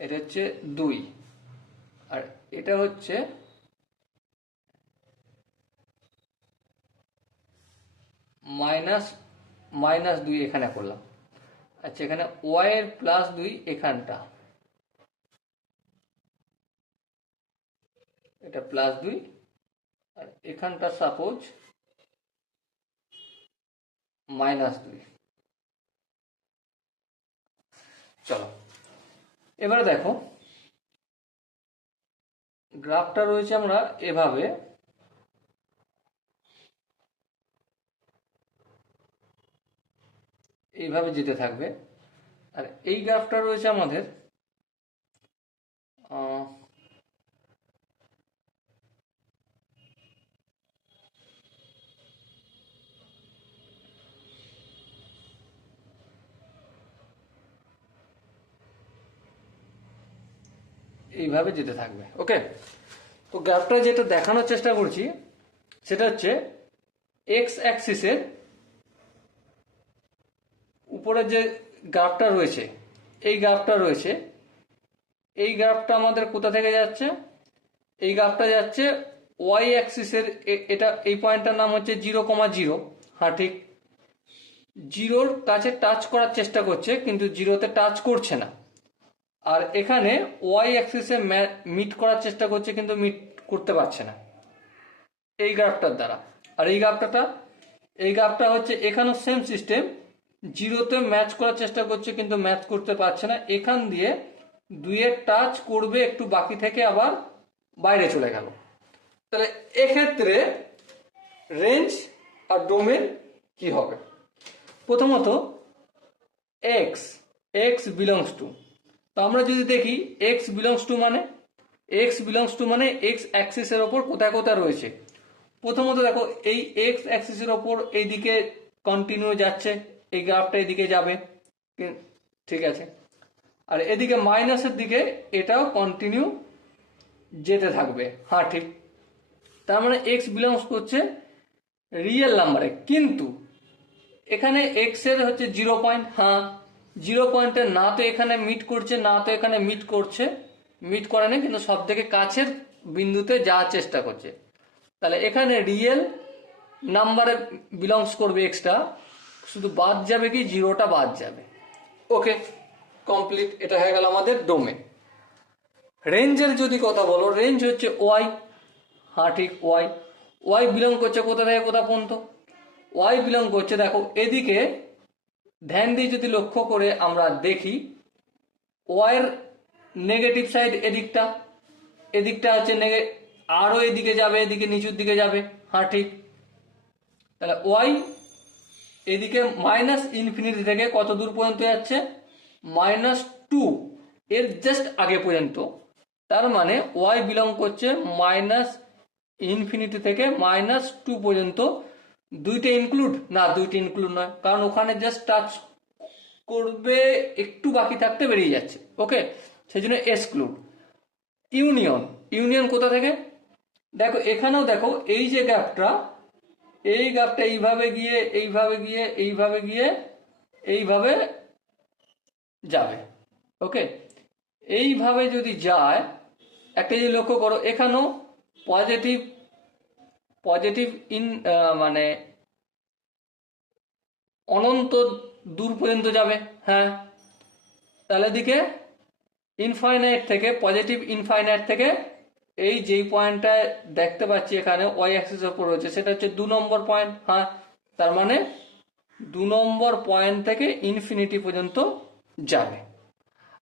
এটা হচ্ছে 2, আর এটা হচ্ছে -2 এখানে করলাম। আচ্ছা, এখানে ওয়াই এর +2 এখানটা, এটা +2, আর এখানটা সাপোজ -2। চলো এবারে দেখো গ্রাফটা রয়েছে আমরা এভাবে, এইভাবে যেতে থাকবে। আর এই গ্রাফটা রয়েছে আমাদের এইভাবে যেতে থাকবে। ওকে, তো গ্রাফটা যেটা দেখানোর চেষ্টা করছি সেটা হচ্ছে এক্স অ্যাক্সিসের উপরে যে গ্রাফটা রয়েছে, এই গ্রাফটা রয়েছে, এই গ্রাফটা আমাদের কোথা থেকে যাচ্ছে, এই গ্রাফটা যাচ্ছে ওয়াই অ্যাক্সিসের, এটা এই পয়েন্টটার নাম হচ্ছে 0,0। হ্যাঁ ঠিক, জিরোর কাছে টাচ করার চেষ্টা করছে কিন্তু জিরোতে টাচ করছে না। আর এখানে ওয়াই অ্যাক্সিসে মিট করার চেষ্টা করছে কিন্তু মিট করতে পারছে না এই গ্রাফটার দ্বারা। আর এই গ্রাফটা হচ্ছে এখানেও সেম সিস্টেম, জিরোতে ম্যাচ করার চেষ্টা করছে কিন্তু ম্যাচ করতে পারছে না। এখান দিয়ে দুইয়ের টাচ করবে, একটু বাকি থেকে আবার বাইরে চলে গেল। তাহলে এক্ষেত্রে রেঞ্জ আর ডোমেন কি হবে? প্রথমত এক্স বিলংস টু, তো আমরা যদি দেখি এক্স বিলংস টু মানে এক্স অ্যাক্সিসের ওপর কোথায় কোথায় রয়েছে। প্রথমত দেখো এই এক্স অ্যাক্সিসের ওপর এইদিকে কন্টিনিউ যাচ্ছে, এই গ্রাফটা এদিকে যাবে, ঠিক আছে। আর এদিকে মাইনাসের দিকে এটাও কন্টিনিউ যেতে থাকবে। হ্যাঁ ঠিক, তার মানে এক্স বিলংস করছে রিয়েল নাম্বারে। কিন্তু এখানে এক্স এর হচ্ছে 0 পয়েন্ট। হ্যাঁ, 0 পয়েন্টে না তো এখানে মিট করছে না তো এখানে মিট করছে, মিট করে না, কিন্তু সব থেকে কাছের বিন্দুতে যাওয়ার চেষ্টা করছে। তাহলে এখানে রিয়েল নাম্বারে বিলংস করবে এক্সটা, শুধু বাদ যাবে কি, জিরোটা বাদ যাবে। ওকে, কমপ্লিট, এটা হয়ে গেল আমাদের ডোমেন। রেঞ্জের যদি কথা বলো, রেঞ্জ হচ্ছে ওয়াই। হ্যাঁ ঠিক, ওয়াই বিলং করছে কোথা থেকে কোথা পর্যন্ত? ওয়াই বিলং করছে, দেখো এদিকে ধ্যান দিয়ে যদি লক্ষ্য করে আমরা দেখি, ওয়াইয়ের নেগেটিভ সাইড এদিকটা হচ্ছে আরো এদিকে যাবে, এদিকে নিচুর দিকে যাবে। হ্যাঁ ঠিক, তাহলে ওয়াই এদিকে মাইনাস ইনফিনিটি থেকে কত দূর পর্যন্ত যাচ্ছে, -2 এর জাস্ট আগে পর্যন্ত। তার মানে ওয়াই বিলং করছে মাইনাস ইনফিনিটি থেকে -2 পর্যন্ত। দুইটা ইনক্লুড নয়, কারণ ওখানে জাস্ট টাচ করবে, একটু বাকি থাকতে বেরিয়ে যাচ্ছে। ওকে, সেই জন্য এক্সক্লুড। ইউনিয়ন কোথা থেকে? দেখো এখানেও দেখো এই যে গ্রাফটা, এই গ্রাফটা এইভাবে গিয়ে এইভাবে যাবে। ওকে, এইভাবে যদি যায়, একটা যে লক্ষ্য করো এখানেও পজিটিভ মানে অনন্ত দূর পর্যন্ত যাবে। হ্যাঁ, তাহলে দিকে ইনফাইনাইট থেকে, পজিটিভ ইনফাইনাইট থেকে এই যেই পয়েন্টটা দেখতে পাচ্ছি এখানে ওয়াই অ্যাক্সিসের উপর রয়েছে, সেটা হচ্ছে 2 নম্বর পয়েন্ট। হ্যাঁ, তার মানে 2 নম্বর পয়েন্ট থেকে ইনফিনিটি পর্যন্ত যাবে।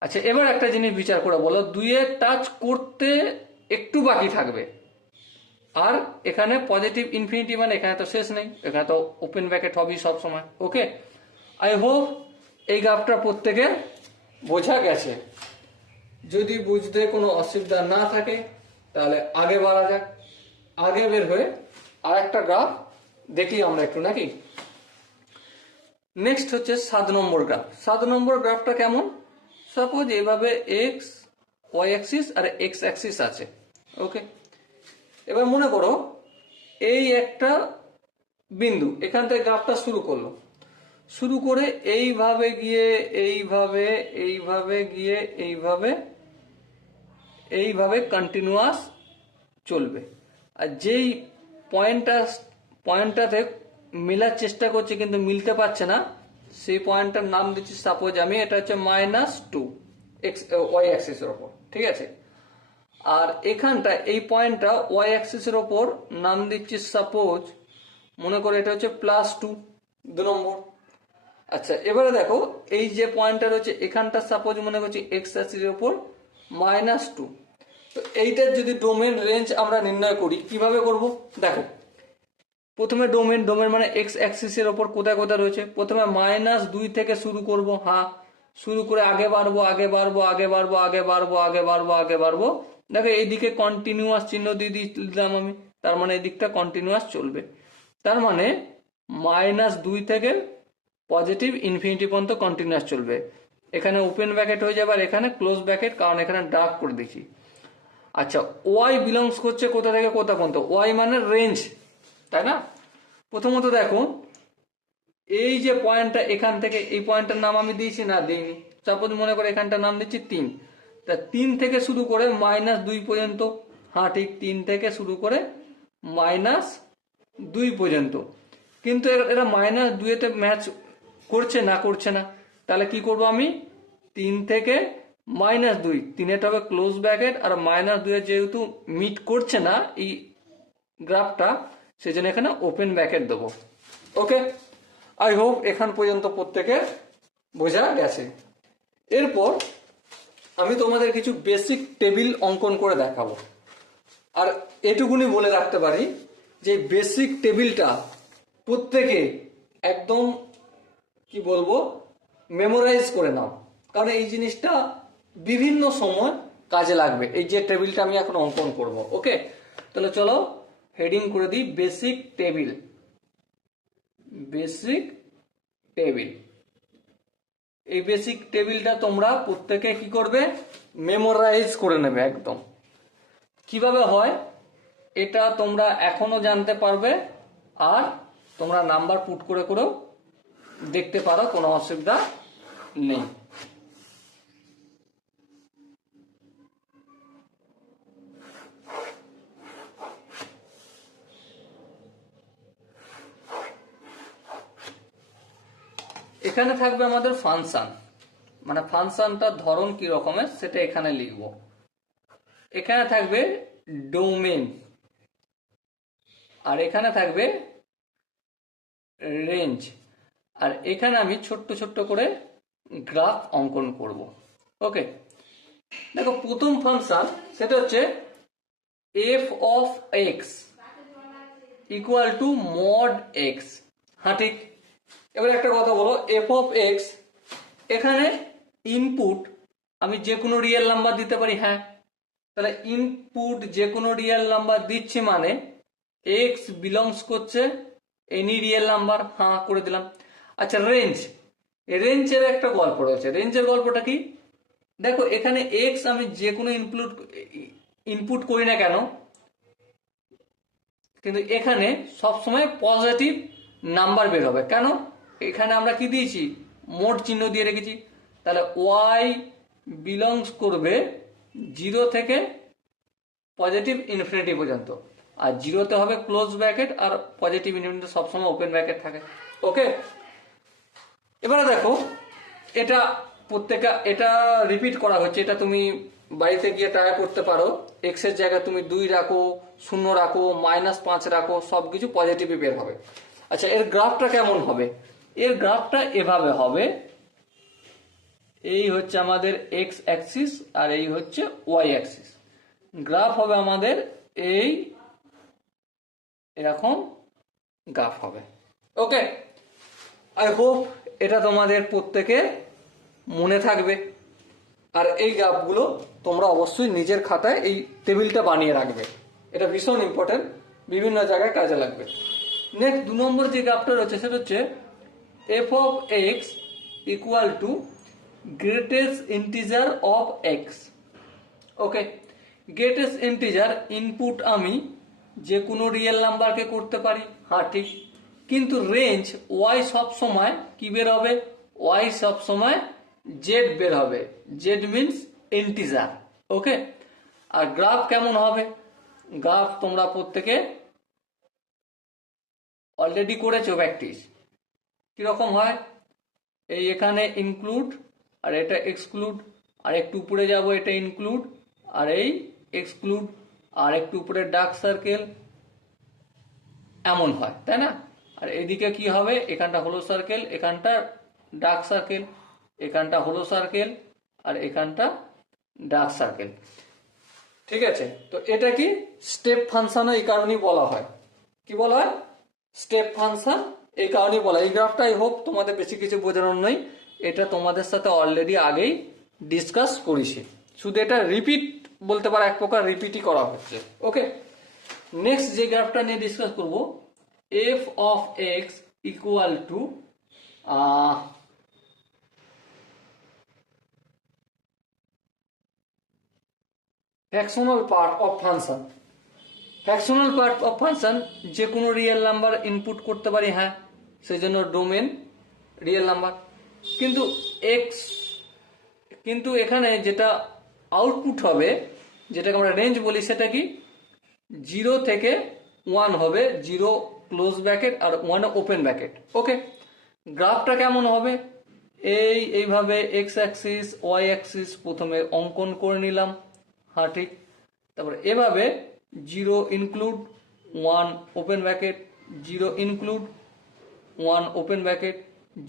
আচ্ছা, এবার একটা জিনিস বিচার করে বলো, 2-এর টাচ করতে একটু বাকি থাকবে, আর এখানে পজিটিভ ইনফিনিটি মানে এখানে তো শেষ নেই, এখানে তো ওপেন ব্র্যাকেট হবেই সব সময়। ওকে, আই হোপ এই গ্রাফটা প্রত্যেকের বোঝা গেছে। যদি বুঝতে কোনো অসুবিধা না থাকে তাহলে আগে বাড়া যাক। আগে বের হয়ে আরেকটা গ্রাফ দেখি আমরা একটু, নাকি? নেক্সট হচ্ছে 7 নম্বর গ্রাফ। 7 নম্বর গ্রাফটা কেমন? সাপোজ এভাবে এক্স ওয়াই অ্যাক্সিস আর এক্স অ্যাক্সিস আছে। ওকে, এবার মনে করো এই একটা বিন্দু, এখান থেকে গ্রাফটা শুরু করে এইভাবে গিয়ে এইভাবে কন্টিনিউয়াস চলবে। আর যেই পয়েন্টটাতে মেলার চেষ্টা করছে কিন্তু মিলতে পারছে না, সেই পয়েন্টটার নাম দিচ্ছি সাপোজ আমি, এটা হচ্ছে -2 এক্স ওয়াই অ্যাক্সিসের ওপর। ঠিক আছে, আর এখানটা এই পয়েন্টটা ওয়াই অ্যাক্সিসের ওপর নাম দিচ্ছি সাপোজ, মনে করে এটা হচ্ছে +2, 2 নম্বর। আচ্ছা, এবারে দেখো এই যে পয়েন্টটা রয়েছে এখানটা সাপোজ মনে করছি এক্স অ্যাক্সিসের ওপর -2। তো এইটার যদি ডোমেন রেঞ্জ আমরা নির্ণয় করি, কিভাবে করব? দেখো প্রথমে ডোমেন মানে এক্স অ্যাক্সিসের ওপর কোথায় কোথায় রয়েছে, প্রথমে -2 থেকে শুরু করব। হ্যাঁ, শুরু করে আগে বাড়বো। দেখো এইদিকে কন্টিনিউয়াস চিহ্ন দিয়ে দিলাম আমি, তার মানে এদিকটা কন্টিনিউয়াস চলবে। তার মানে -2 থেকে পজিটিভ ইনফিনিটি পর্যন্ত কন্টিনিউয়াস চলবে। এখানে ওপেন ব্র্যাকেট হয়ে যাবে আর এখানে ক্লোজ ব্র্যাকেট, কারণ এখানে ডার্ক করে দিচ্ছি। আচ্ছা, ওয়াই বিলংস করছে কোথা থেকে কোথা পর্যন্ত? ওয়াই মানে রেঞ্জ, তাই না? প্রথমত দেখো, এই যে পয়েন্টটা, এখান থেকে এই পয়েন্টটার নাম আমি দিয়েছি না দিইনি? সাপোজ মনে করে এখানটার নাম দিচ্ছি 3, তা 3 থেকে শুরু করে -2 পর্যন্ত। হ্যাঁ ঠিক, 3 থেকে শুরু করে -2 পর্যন্ত। কিন্তু এরা -2-তে ম্যাচ করছে না, করছে না। তাহলে কি করব আমি? 3 থেকে -2, 3-এটা হবে ক্লোজ ব্র্যাকেট, আর -2 যেহেতু মিট করছে না এই গ্রাফটা, সেজন্য এখানে ওপেন ব্র্যাকেট দেবো। ওকে, আই হোপ এখান পর্যন্ত প্রত্যেকের বোঝা গেছে। এরপর আমি তোমাদের কিছু বেসিক টেবিল অঙ্কন করে দেখাবো। আর এটুকুনি বলে রাখতে পারি যে বেসিক টেবিলটা প্রত্যেকে একদম কি বলবো মেমোরাইজ করে নাও, কারণ এই জিনিসটা বিভিন্ন সময় কাজে লাগবে। এই যে টেবিলটা আমি এখন অঙ্কন করব। ওকে, তাহলে চলো হেডিং করে দিই বেসিক টেবিল। বেসিক টেবিল, এই বেসিক টেবিলটা তোমরা প্রত্যেকে কি করবে? মেমোরাইজ করে নেবে একদম। কিভাবে হয় এটা তোমরা এখনো জানতে পারবে, আর তোমরা নাম্বার পুট করে করেও দেখতে পারো, কোনো অসুবিধা নেই। এখানে থাকবে আমাদের ফাংশন, মানে ফাংশনটার ধরন কি রকমের সেটা এখানে লিখব। এখানে থাকবে ডোমেন, আর এখানে থাকবে রেঞ্জ, আর এখানে আমি ছোট্ট ছোট্ট করে গ্রাফ অঙ্কন করব। ওকে, দেখো প্রথম ফাংশন সেটা হচ্ছে F of X equal two mod x. হ্যাঁ ঠিক, এবার একটা কথা বলো, এফ অফ এক্স, এখানে ইনপুট আমি যে কোনো রিয়েল নাম্বার দিতে পারি। হ্যাঁ, তাহলে ইনপুট যে কোনো রিয়েল নাম্বার দিচ্ছি মানে এক্স বিলংস করছে এনি রিয়েল নাম্বার। হ্যাঁ করে দিলাম। আচ্ছা, রেঞ্জ, রেঞ্জের একটা গল্প রয়েছে। রেঞ্জের গল্পটা কি? দেখো এখানে এক্স আমি যে কোনো ইনপুট করি না কেন, কিন্তু এখানে সবসময় পজিটিভ নাম্বার বের হবে। কেন? এখানে আমরা কি দিয়েছি? মোট চিহ্ন দিয়ে রেখেছি। তাহলে ওয়াই বিলংস করবে 0 থেকে পজিটিভ ইনফিনিটি পর্যন্ত, আর 0-তে হবে ক্লোজ ব্র্যাকেট, আর পজিটিভ ইনফিনিটি সবসময় ওপেন ব্র্যাকেট থাকে। ওকে, এবারে দেখো এটা প্রত্যেকটা এটা রিপিট করা হচ্ছে। এটা তুমি বাড়িতে গিয়ে ট্রাই করতে পারো। এক্স এর জায়গায় তুমি 2 রাখো, 0 রাখো, -5 রাখো, সবকিছু পজিটিভই বের হবে। আচ্ছা, এর গ্রাফটা কেমন হবে? এর গ্রাফটা এভাবে হবে, এই হচ্ছে আমাদের এক্স অ্যাক্সিস আর এই হচ্ছে ওয়াই অ্যাক্সিস। গ্রাফ হবে আমাদের এই এরকম গ্রাফ হবে। ওকে, আই হোপ এটা তোমাদের প্রত্যেকের মনে থাকবে। আর এই গ্রাফগুলো তোমরা অবশ্যই নিজের খাতায় এই টেবিলটা বানিয়ে রাখবে, এটা ভীষণ ইম্পর্টেন্ট, বিভিন্ন জায়গায় কাজে লাগবে। নেক্সট 2 নম্বর যে গ্রাফটা রয়েছে সেটা হচ্ছে F of X equal two greatest integer of x. Okay, greatest integer input আমি যে কোনো রিয়েল নাম্বারকে করতে পারি। হ্যাঁ ঠিক, কিন্তু রেঞ্জ ওয়াই সব সময় কি বের হবে? ওয়াই সব সময় জেড বের হবে। Z means integer. ওকে, আর গ্রাফ কেমন হবে? গ্রাফ তোমরা প্রত্যেকে অলরেডি করেছো প্র্যাকটিস। কিরকম হয়? এই এখানে ইনক্লুড, আর এটা এক্সক্লুড, আর একটু উপরে যাব এটা ইনক্লুড, আর এই এক্সক্লুড, আর একটু উপরে ডার্ক সার্কেল, এমন হয় তাই না? আর এদিকে কি হবে? এখানটা হলো সার্কেল, এখানটা ডার্ক সার্কেল, এখানটা হলো সার্কেল, আর এখানটা ডার্ক সার্কেল। ঠিক আছে, তো এটা কি স্টেপ ফাংশন, এই কারণেই বলা হয়। কি বলা হয়? স্টেপ ফাংশন, এই কারণেই বলা হয়। এই গ্রাফটা আই হোপ তোমাদের বেশি কিছু বোঝানোর নেই, এটা তোমাদের সাথে অলরেডি আগেই ডিসকাস করেছি, শুধু এটা রিপিট বলতে পারো, এক প্রকার রিপিটই করা হচ্ছে। ওকে, নেক্সট যে গ্রাফটা নিয়ে ডিসকাস করব, F of X equal two fractional part of function. Fractional part of function যে কোনো রিয়েল নাম্বার ইনপুট করতে পারি, হ্যাঁ, সেই জন্য ডোমেন রিয়েল নাম্বার। কিন্তু এক্স, কিন্তু এখানে যেটা আউটপুট হবে, যেটাকে আমরা রেঞ্জ বলি, সেটা কি 0 থেকে 1 হবে, 0 ক্লোজ ব্র্যাকেট আর 1 ওপেন ব্র্যাকেট। ওকে, গ্রাফটা কেমন হবে? এইভাবে এক্স অ্যাক্সিস ওয়াই অ্যাক্সিস প্রথমে অঙ্কন করে নিলাম, হ্যাঁ ঠিক। তারপরে এভাবে 0 include 1 open bracket, 0 include 1 open bracket,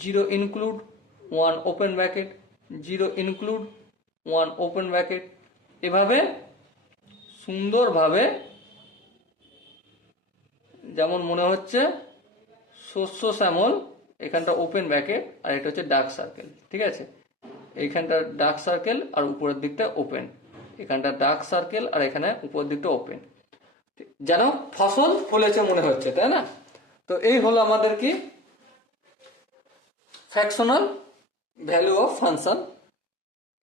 0 include 1 open bracket, 0 include 1 open bracket, এভাবে সুন্দরভাবে, যেমন মনে হচ্ছে শস্য শ্যামল, এখানটা ওপেন ব্র্যাকেট আর এটা হচ্ছে ডার্ক সার্কেল, ঠিক আছে। এইখানটা ডার্ক সার্কেল আর উপরের দিকটা ওপেন, এখানটা ডার্ক সার্কেল আর এখানে উপরের দিকটা ওপেন, যেন ফসল ফলেছে মনে হচ্ছে, তাই না? তো এই হলো আমাদের কি ফ্র্যাকশনাল ভ্যালু অফ ফাংশন,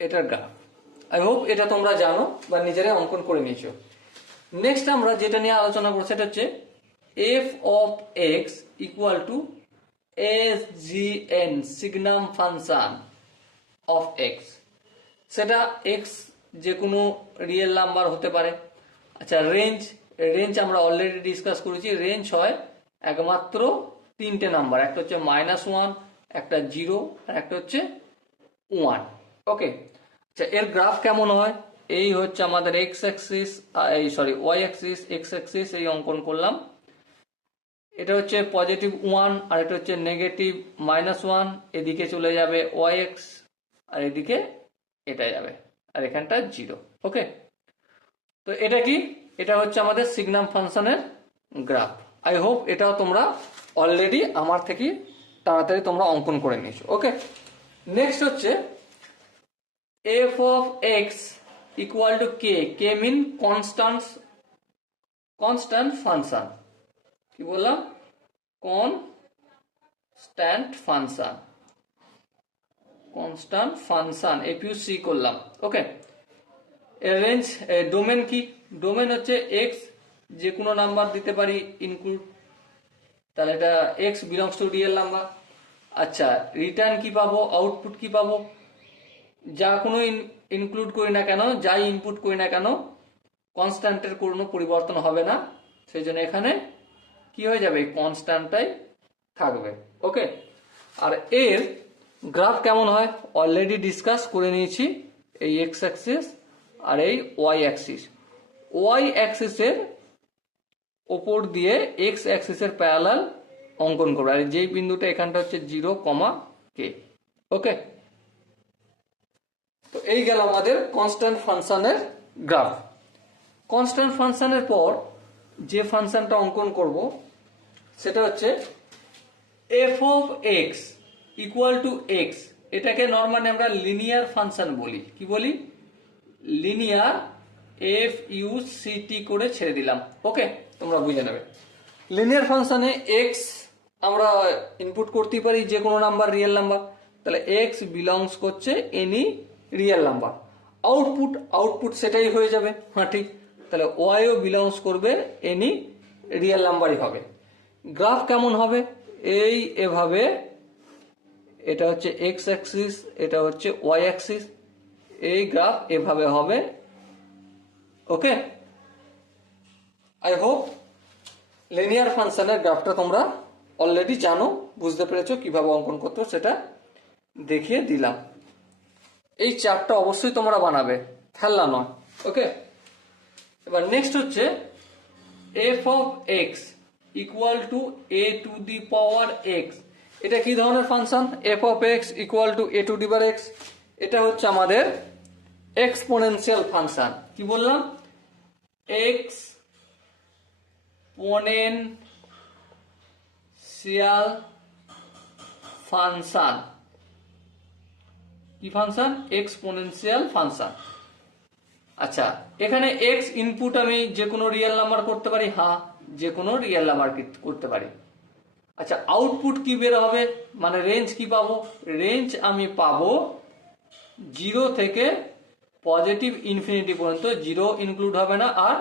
এটার গ্রাফ। আই হোপ এটা তোমরা জানো বা নিজেরাই অঙ্কন করে নিয়েছো। নেক্সট আমরা যেটা নিয়ে আলোচনা করবো সেটা হচ্ছে F of X equal to SGN, signum function of X. সেটা এক্স যে কোনো রিয়েল নাম্বার হতে পারে। আচ্ছা, রেঞ্জ আমরা অলরেডি ডিসকাস করেছি। রেঞ্জ হয় একমাত্র তিনটে নাম্বার, একটা হচ্ছে -1, একটা 0 আর একটা হচ্ছে 1। ওকে, আচ্ছা, এর গ্রাফ কেমন হয়? এই হচ্ছে আমাদের X axis, Y axis, X axis, এই অঙ্কন করলাম। এটা হচ্ছে +1 আর এটা হচ্ছে -1, এদিকে চলে যাবে ওয়াই এক্স আর এদিকে এটা যাবে আর এখানটা 0। ওকে, তো এটা কি? এটা হচ্ছে আমাদের সিগনাম ফাংশনের গ্রাফ। আই হোপ এটাও তোমরা অলরেডি আমার থেকে তাড়াতাড়ি তোমরা অঙ্কন করে নিয়েছো। ওকে, নেক্সট হচ্ছে F of X equal to K mean constant function. কি বললাম? কনস্ট্যান্ট ফাংশন এপিউসি করলাম। ওকে, রেঞ্জ ডোমেন কি? ডোমেন হচ্ছে এক্স যে কোনো নাম্বার দিতে পারি ইনক্লুড, তাহলে এটা X belongs to real number. আচ্ছা, রিটার্ন কি পাবো, আউটপুট কি পাবো? যা কোনো ইনক্লুড করি না কেন, যাই ইনপুট করি না কেন, কনস্ট্যান্টের কোনো পরিবর্তন হবে না, সেই জন্য এখানে কি হয়ে যাবে, কনস্ট্যান্টটাই থাকবে। ওকে, আর এর গ্রাফ কেমন হয় অলরেডি ডিসকাস করে নিয়েছি। এই এক্স অ্যাক্সিস আর এই ওয়াই অ্যাক্সিস, ওয়াই অ্যাক্সিসের ওপর দিয়ে এক্স অ্যাক্সিসের প্যারালাল অঙ্কন করবে, আর যেই বিন্দুটা এখানটা হচ্ছে 0, কে। ওকে, তো এই গেল আমাদের কনস্ট্যান্ট ফাংশনের গ্রাফ। কনস্ট্যান্ট ফাংশনের পর যে ফাংশনটা অঙ্কন করব সেটা হচ্ছে F of X equal to x. এটাকে নর্মালি আমরা লিনিয়ার ফাংশন বলি। কি বলি? লিনিয়ার, FUCT করে ছেড়ে দিলাম। ওকে, তোমরা বুঝে নেবে। লিনিয়ার ফাংশনে এক্স আমরা ইনপুট করতেই পারি যে কোনো নাম্বার, রিয়েল নাম্বার, তাহলে এক্স বিলংস করছে এনি রিয়েল নাম্বার। আউটপুট সেটাই হয়ে যাবে, হ্যাঁ ঠিক। তাহলে ওয়াইও বিলংস করবে এনি রিয়েল নাম্বারই হবে। গ্রাফ কেমন হবে? এভাবে, এটা হচ্ছে এক্স অ্যাক্সিস, এটা হচ্ছে ওয়াই অ্যাক্সিস, এই গ্রাফ এভাবে হবে। ওকে, আই হোপ লিনিয়ার ফাংশনের গ্রাফটা তোমরা অলরেডি জানো, বুঝতে পেরেছো কিভাবে অঙ্কন করতে, সেটা দেখিয়ে দিলাম। এই চার্টটা অবশ্যই তোমরা বানাবে, ফেললা নয়। ওকে, এবার নেক্সট হচ্ছে F of X equal two a to the power x. এটা কি ধরনের function? F of X equal two a to the power x, এটা হচ্ছে আমাদের এক্সপোনেনশিয়াল ফাংশন। কি বললাম? Exponential function. কি ফাংশন? Exponential function. আচ্ছা, এখানে এক্স ইনপুট আমি যে কোনো রিয়েল নাম্বার করতে পারি, হ্যাঁ, যে কোনো রিয়েল নাম্বার করতে পারি। আচ্ছা, আউটপুট কি বের হবে, মানে রেঞ্জ কি পাবো? রেঞ্জ আমি পাবো 0 থেকে পজিটিভ ইনফিনিটি পর্যন্ত, জিরো ইনক্লুড হবে না, আর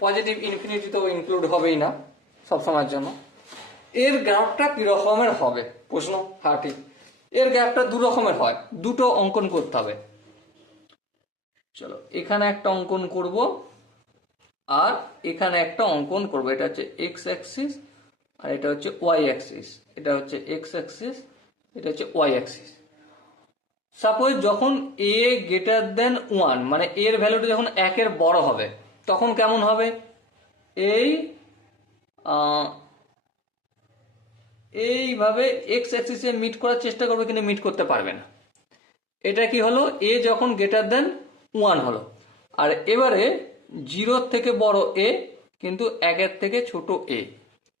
পজিটিভ ইনফিনিটি তো ইনক্লুড হবেই না সবসময়ের জন্য। এর গ্রাফটা কি রকমের হবে প্রশ্ন? হ্যাঁ ঠিক, এর গ্রাফটা দু রকমের হয়, দুটো অঙ্কন করতে হবে। চলো এখানে একটা অঙ্কন করব আর এখানে একটা অঙ্কন করব। এটা হচ্ছে এক্স অ্যাক্সিস আর এটা হচ্ছে ওয়াই অ্যাক্সিস। এটা হচ্ছে এক্স অ্যাক্সিস, এটা হচ্ছে ওয়াই অ্যাক্সিস। সাপোজ যখন এ গ্রেটার দেন 1, মানে এর ভ্যালুটা যখন 1-এর বড় হবে, তখন কেমন হবে? এইভাবে এক্স অ্যাক্সিসে মিট করার চেষ্টা করবে, কিন্তু মিট করতে পারবে না। এটা কি হলো? এ যখন গ্রেটার দেন 1 হলো। আর এবারে 0-র থেকে বড় এ, কিন্তু 1-এর থেকে ছোট এ,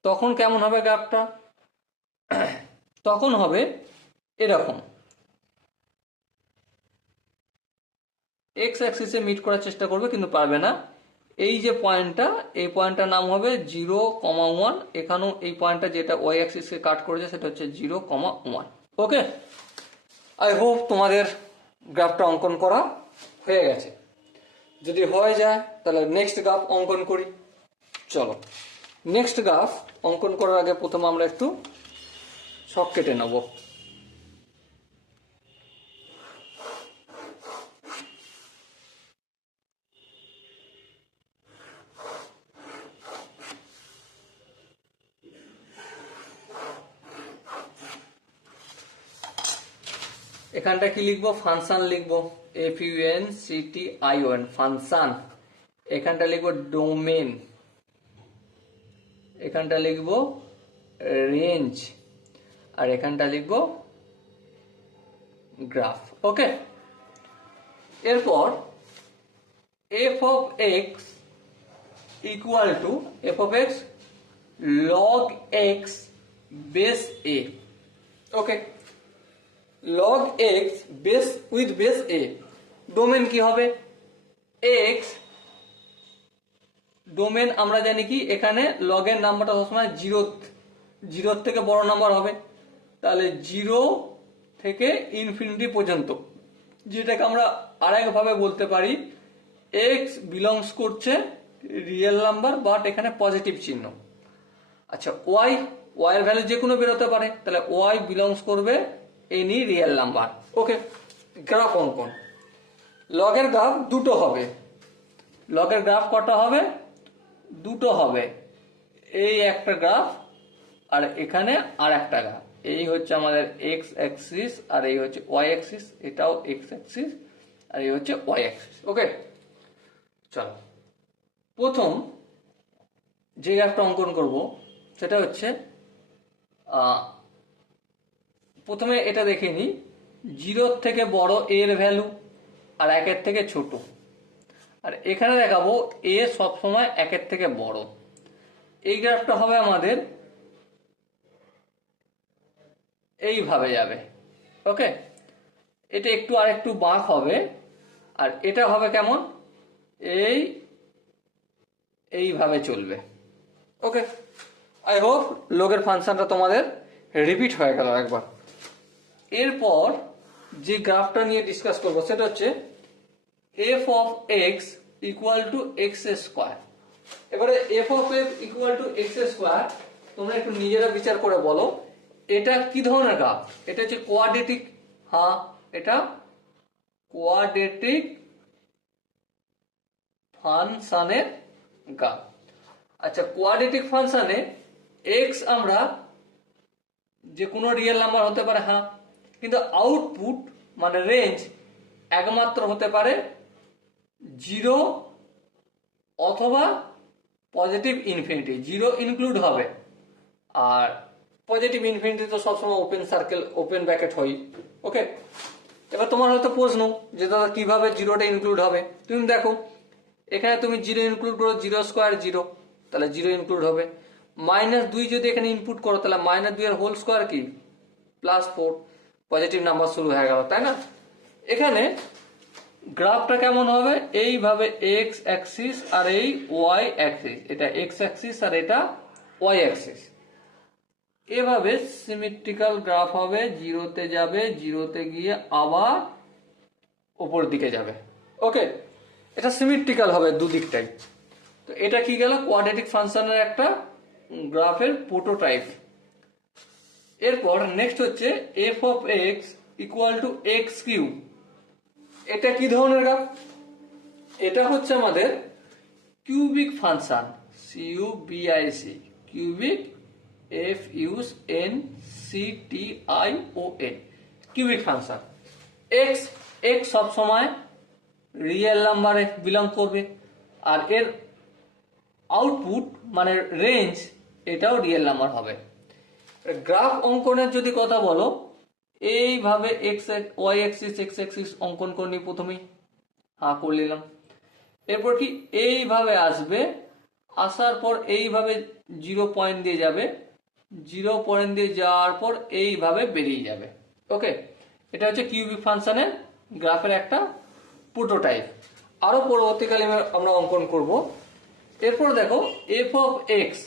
তখন কেমন হবে গ্রাফটা? তখন হবে এরকম, এক্স অ্যাক্সিসে মিট করার চেষ্টা করবে কিন্তু পারবে না। এই যে পয়েন্টটা, এই পয়েন্টটার নাম হবে 0,1। এখানেও এই পয়েন্টটা যেটা ওয়াই অ্যাক্সিসকে কাট করেছে সেটা হচ্ছে 0,1। ওকে, আই হোপ তোমাদের গ্রাফটা অঙ্কন করা হয়ে গেছে। যদি হয়ে যায় তাহলে নেক্সট গ্রাফ অঙ্কন করি। চলো নেক্সট গ্রাফ অঙ্কন করার আগে প্রথমে আমরা একটু ছক কেটে নেব। এখানটা কি লিখবো? ফাংশন লিখবো, FUNCTION, ফাংশন। এখানটা লিখবো ডোমেন, এখানটা লিখবো রেঞ্জ, আর এখানটা লিখবো গ্রাফ। ওকে, এরপর f of x equal to f of x log x base a। Okay, log x base with base a, domain কি হবে? x ডোমেন আমরা জানি কি, এখানে লগ এর নাম্বারটা সবসময় জিরোর থেকে বড় নাম্বার হবে। তাহলে 0 থেকে ইনফিনিটি পর্যন্ত, যেটাকে আমরা আরেকভাবে বলতে পারি x বিলংস করছে রিয়েল নাম্বার, বাট এখানে পজিটিভ চিহ্ন। আচ্ছা ওয়াই এর ভ্যালু যে কোনো বেরোতে পারে, তাহলে ওয়াই বিলংস করবে এনি রিয়েল নাম্বার। ওকে, গ্রাফ অঙ্কন। লগের গ্রাফ দুটো হবে। লগের গ্রাফ কটা হবে? দুটো হবে। এই একটা গ্রাফ আর এখানে আর একটা গ্রাফ। এই হচ্ছে আমাদের এক্স অ্যাক্সিস আর এই হচ্ছে ওয়াই অ্যাক্সিস। এটাও এক্স অ্যাক্সিস আর এই হচ্ছে ওয়াই অ্যাক্সিস। ওকে, চলো প্রথম যে গ্রাফটা অঙ্কন করব সেটা হচ্ছে, প্রথমে এটা দেখে নিই, 0-র থেকে বড় এর ভ্যালু আর 1-এর থেকে ছোট। আর এখানে দেখাবো এ সবসময় 1-এর থেকে বড়। এই গ্রাফটা হবে আমাদের এইভাবে যাবে। ওকে, এটা একটু আর একটু বাঁক হবে, আর এটা হবে কেমন? এইভাবে চলবে। ওকে, আই হোপ লগের ফাংশনটা তোমাদের রিপিট হয়ে গেল একবার। এরপর যে গ্রাফটা নিয়ে ডিসকাস করবো সেটা হচ্ছে f of x equal to X square. এবারে f of x equal to X square, তোমরা একটু নিজেরা বিচার করে বলো এটা কি ধরনের গ্রাফ? এটা হচ্ছে কোয়াড্রেটিক। হ্যাঁ, এটা কোয়াড্রেটিক ফাংশনের গ্রাফ। আচ্ছা, কোয়াড্রেটিক ফাংশনে x আমরা যে কোনো রিয়েল নাম্বার হতে পারে, হ্যাঁ, কিন্তু আউটপুট মানে রেঞ্জ একমাত্র হতে পারে 0 অথবা পজিটিভ ইনফিনিটি। 0 ইনক্লুড হবে, আর পজিটিভ ইনফিনিটি তো সবসময় ওপেন সার্কেল ওপেন ব্র্যাকেট হয়। ওকে, এবার তোমার হয়তো প্রশ্ন যে দাদা কিভাবে 0টা ইনক্লুড হবে? তুমি দেখো এখানে তুমি 0 ইনক্লুড করো, 0 স্কোয়ার 0, তাহলে 0 ইনক্লুড হবে। -2 যদি এখানে ইনপুট করো, তাহলে -2 এর হোল স্কোয়ার কি +4, পজিটিভ নাম্বার শুরু হয়ে গেল, তাই না? এখানে গ্রাফটা কেমন হবে? এইভাবে এক্স অ্যাক্সিস আর এই ওয়াই অ্যাক্সিস, এটা এক্স অ্যাক্সিস আর এটা ওয়াই অ্যাক্সিস, এভাবে সিমেট্রিক্যাল গ্রাফ হবে। 0-তে যাবে, 0-তে গিয়ে আবার উপর দিকে যাবে। ওকে, এটা সিমেট্রিক্যাল হবে দুদিকটাই। তো এটা কি গেল কোয়াড্রেটিক ফাংশনের একটা গ্রাফের প্রোটোটাইপ। এরপর নেক্সট হচ্ছে F of X equal to X cube. এটা কি ধরনের গ্রাফ? এটা হচ্ছে আমাদের cubic function, C U B I C, cubic, F U N C T I O N, cubic function. X X সবসময় রিয়েল নাম্বারে বিলং করবে, আর এর আউটপুট মানে রেঞ্জ এটাও রিয়েল নাম্বার হবে। গ্রাফ অঙ্কনের যদি কথা বলো, এইভাবে X Y axis X axis অঙ্কন করে নিই প্রথমেই, হ্যাঁ করে নিলাম। এরপর কি এইভাবে আসবে, আসার পর এইভাবে 0 পয়েন্ট দিয়ে যাবে, 0 পয়েন্ট দিয়ে যাওয়ার পর এইভাবে বেরিয়ে যাবে। ওকে, এটা হচ্ছে কিউবিক ফাংশনের গ্রাফের একটা প্রোটোটাইপ। আরো পরবর্তীকালে আমরা অঙ্কন করব। এরপর দেখো F of X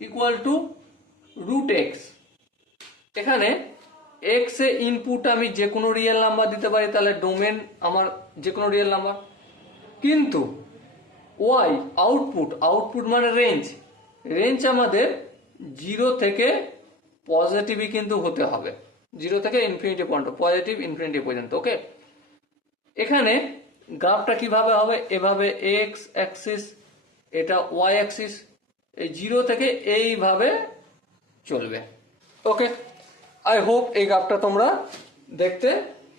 equal to root X. এখানে এক্স এ ইনপুট আমি যে কোনো রিয়েল নাম্বার দিতে পারি, তাহলে ডোমেন আমার যে কোনো রিয়েল নাম্বার। কিন্তু ওয়াই আউটপুট, আউটপুট মানে রেঞ্জ, রেঞ্জ আমাদের 0 থেকে পজিটিভই কিন্তু হতে হবে, 0 থেকে ইনফিনিটি পর্যন্ত, পজিটিভ ইনফিনিটি পর্যন্ত। ওকে, এখানে গ্রাফটা কিভাবে হবে, এভাবে এক্স অ্যাক্সিস, এটা ওয়াই অ্যাক্সিস, এই 0 থেকে এইভাবে চলবে। ওকে, আই হোপ এই গ্রাফটা তোমরা দেখতে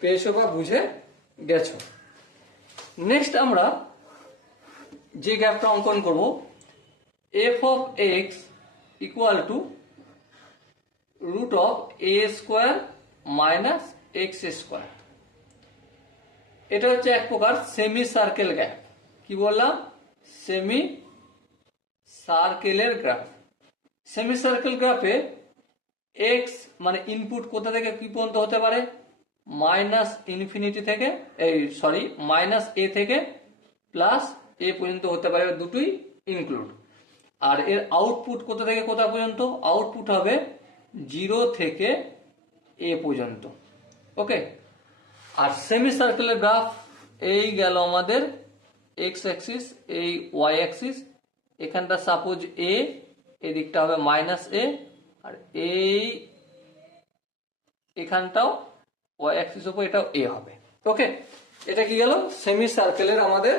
পেয়েছো বা বুঝে গেছো। নেক্সট আমরা যে গ্রাফটা অঙ্কন করব, F of X equal to root of A square minus X square. এটা হচ্ছে এক প্রকার সেমি সার্কেল গ্রাফ। কি বললাম? সেমি সার্কেলের গ্রাফ। সেমি সার্কেল গ্রাফে এক্স মানে ইনপুট কোথা থেকে কি পর্যন্ত হতে পারে, মাইনাস ইনফিনিটি থেকে, মাইনাস এ থেকে প্লাস এ পর্যন্ত হতে পারে, দুটোই ইনক্লুড। আর এর আউটপুট কোথা থেকে কোথা পর্যন্ত, আউটপুট হবে 0 থেকে এ পর্যন্ত। ওকে, আর সেমি সার্কেলের গ্রাফ এই গেল আমাদের এক্স অ্যাক্সিস, এই ওয়াই অ্যাক্সিস, এখানটা সাপোজ এ, এদিকটা হবে মাইনাস এ, আর এই এখানটাও ওয়াই অ্যাক্সিস উপর এটাও এ হবে। ওকে, এটা কি গেল সেমি সার্কেলের আমাদের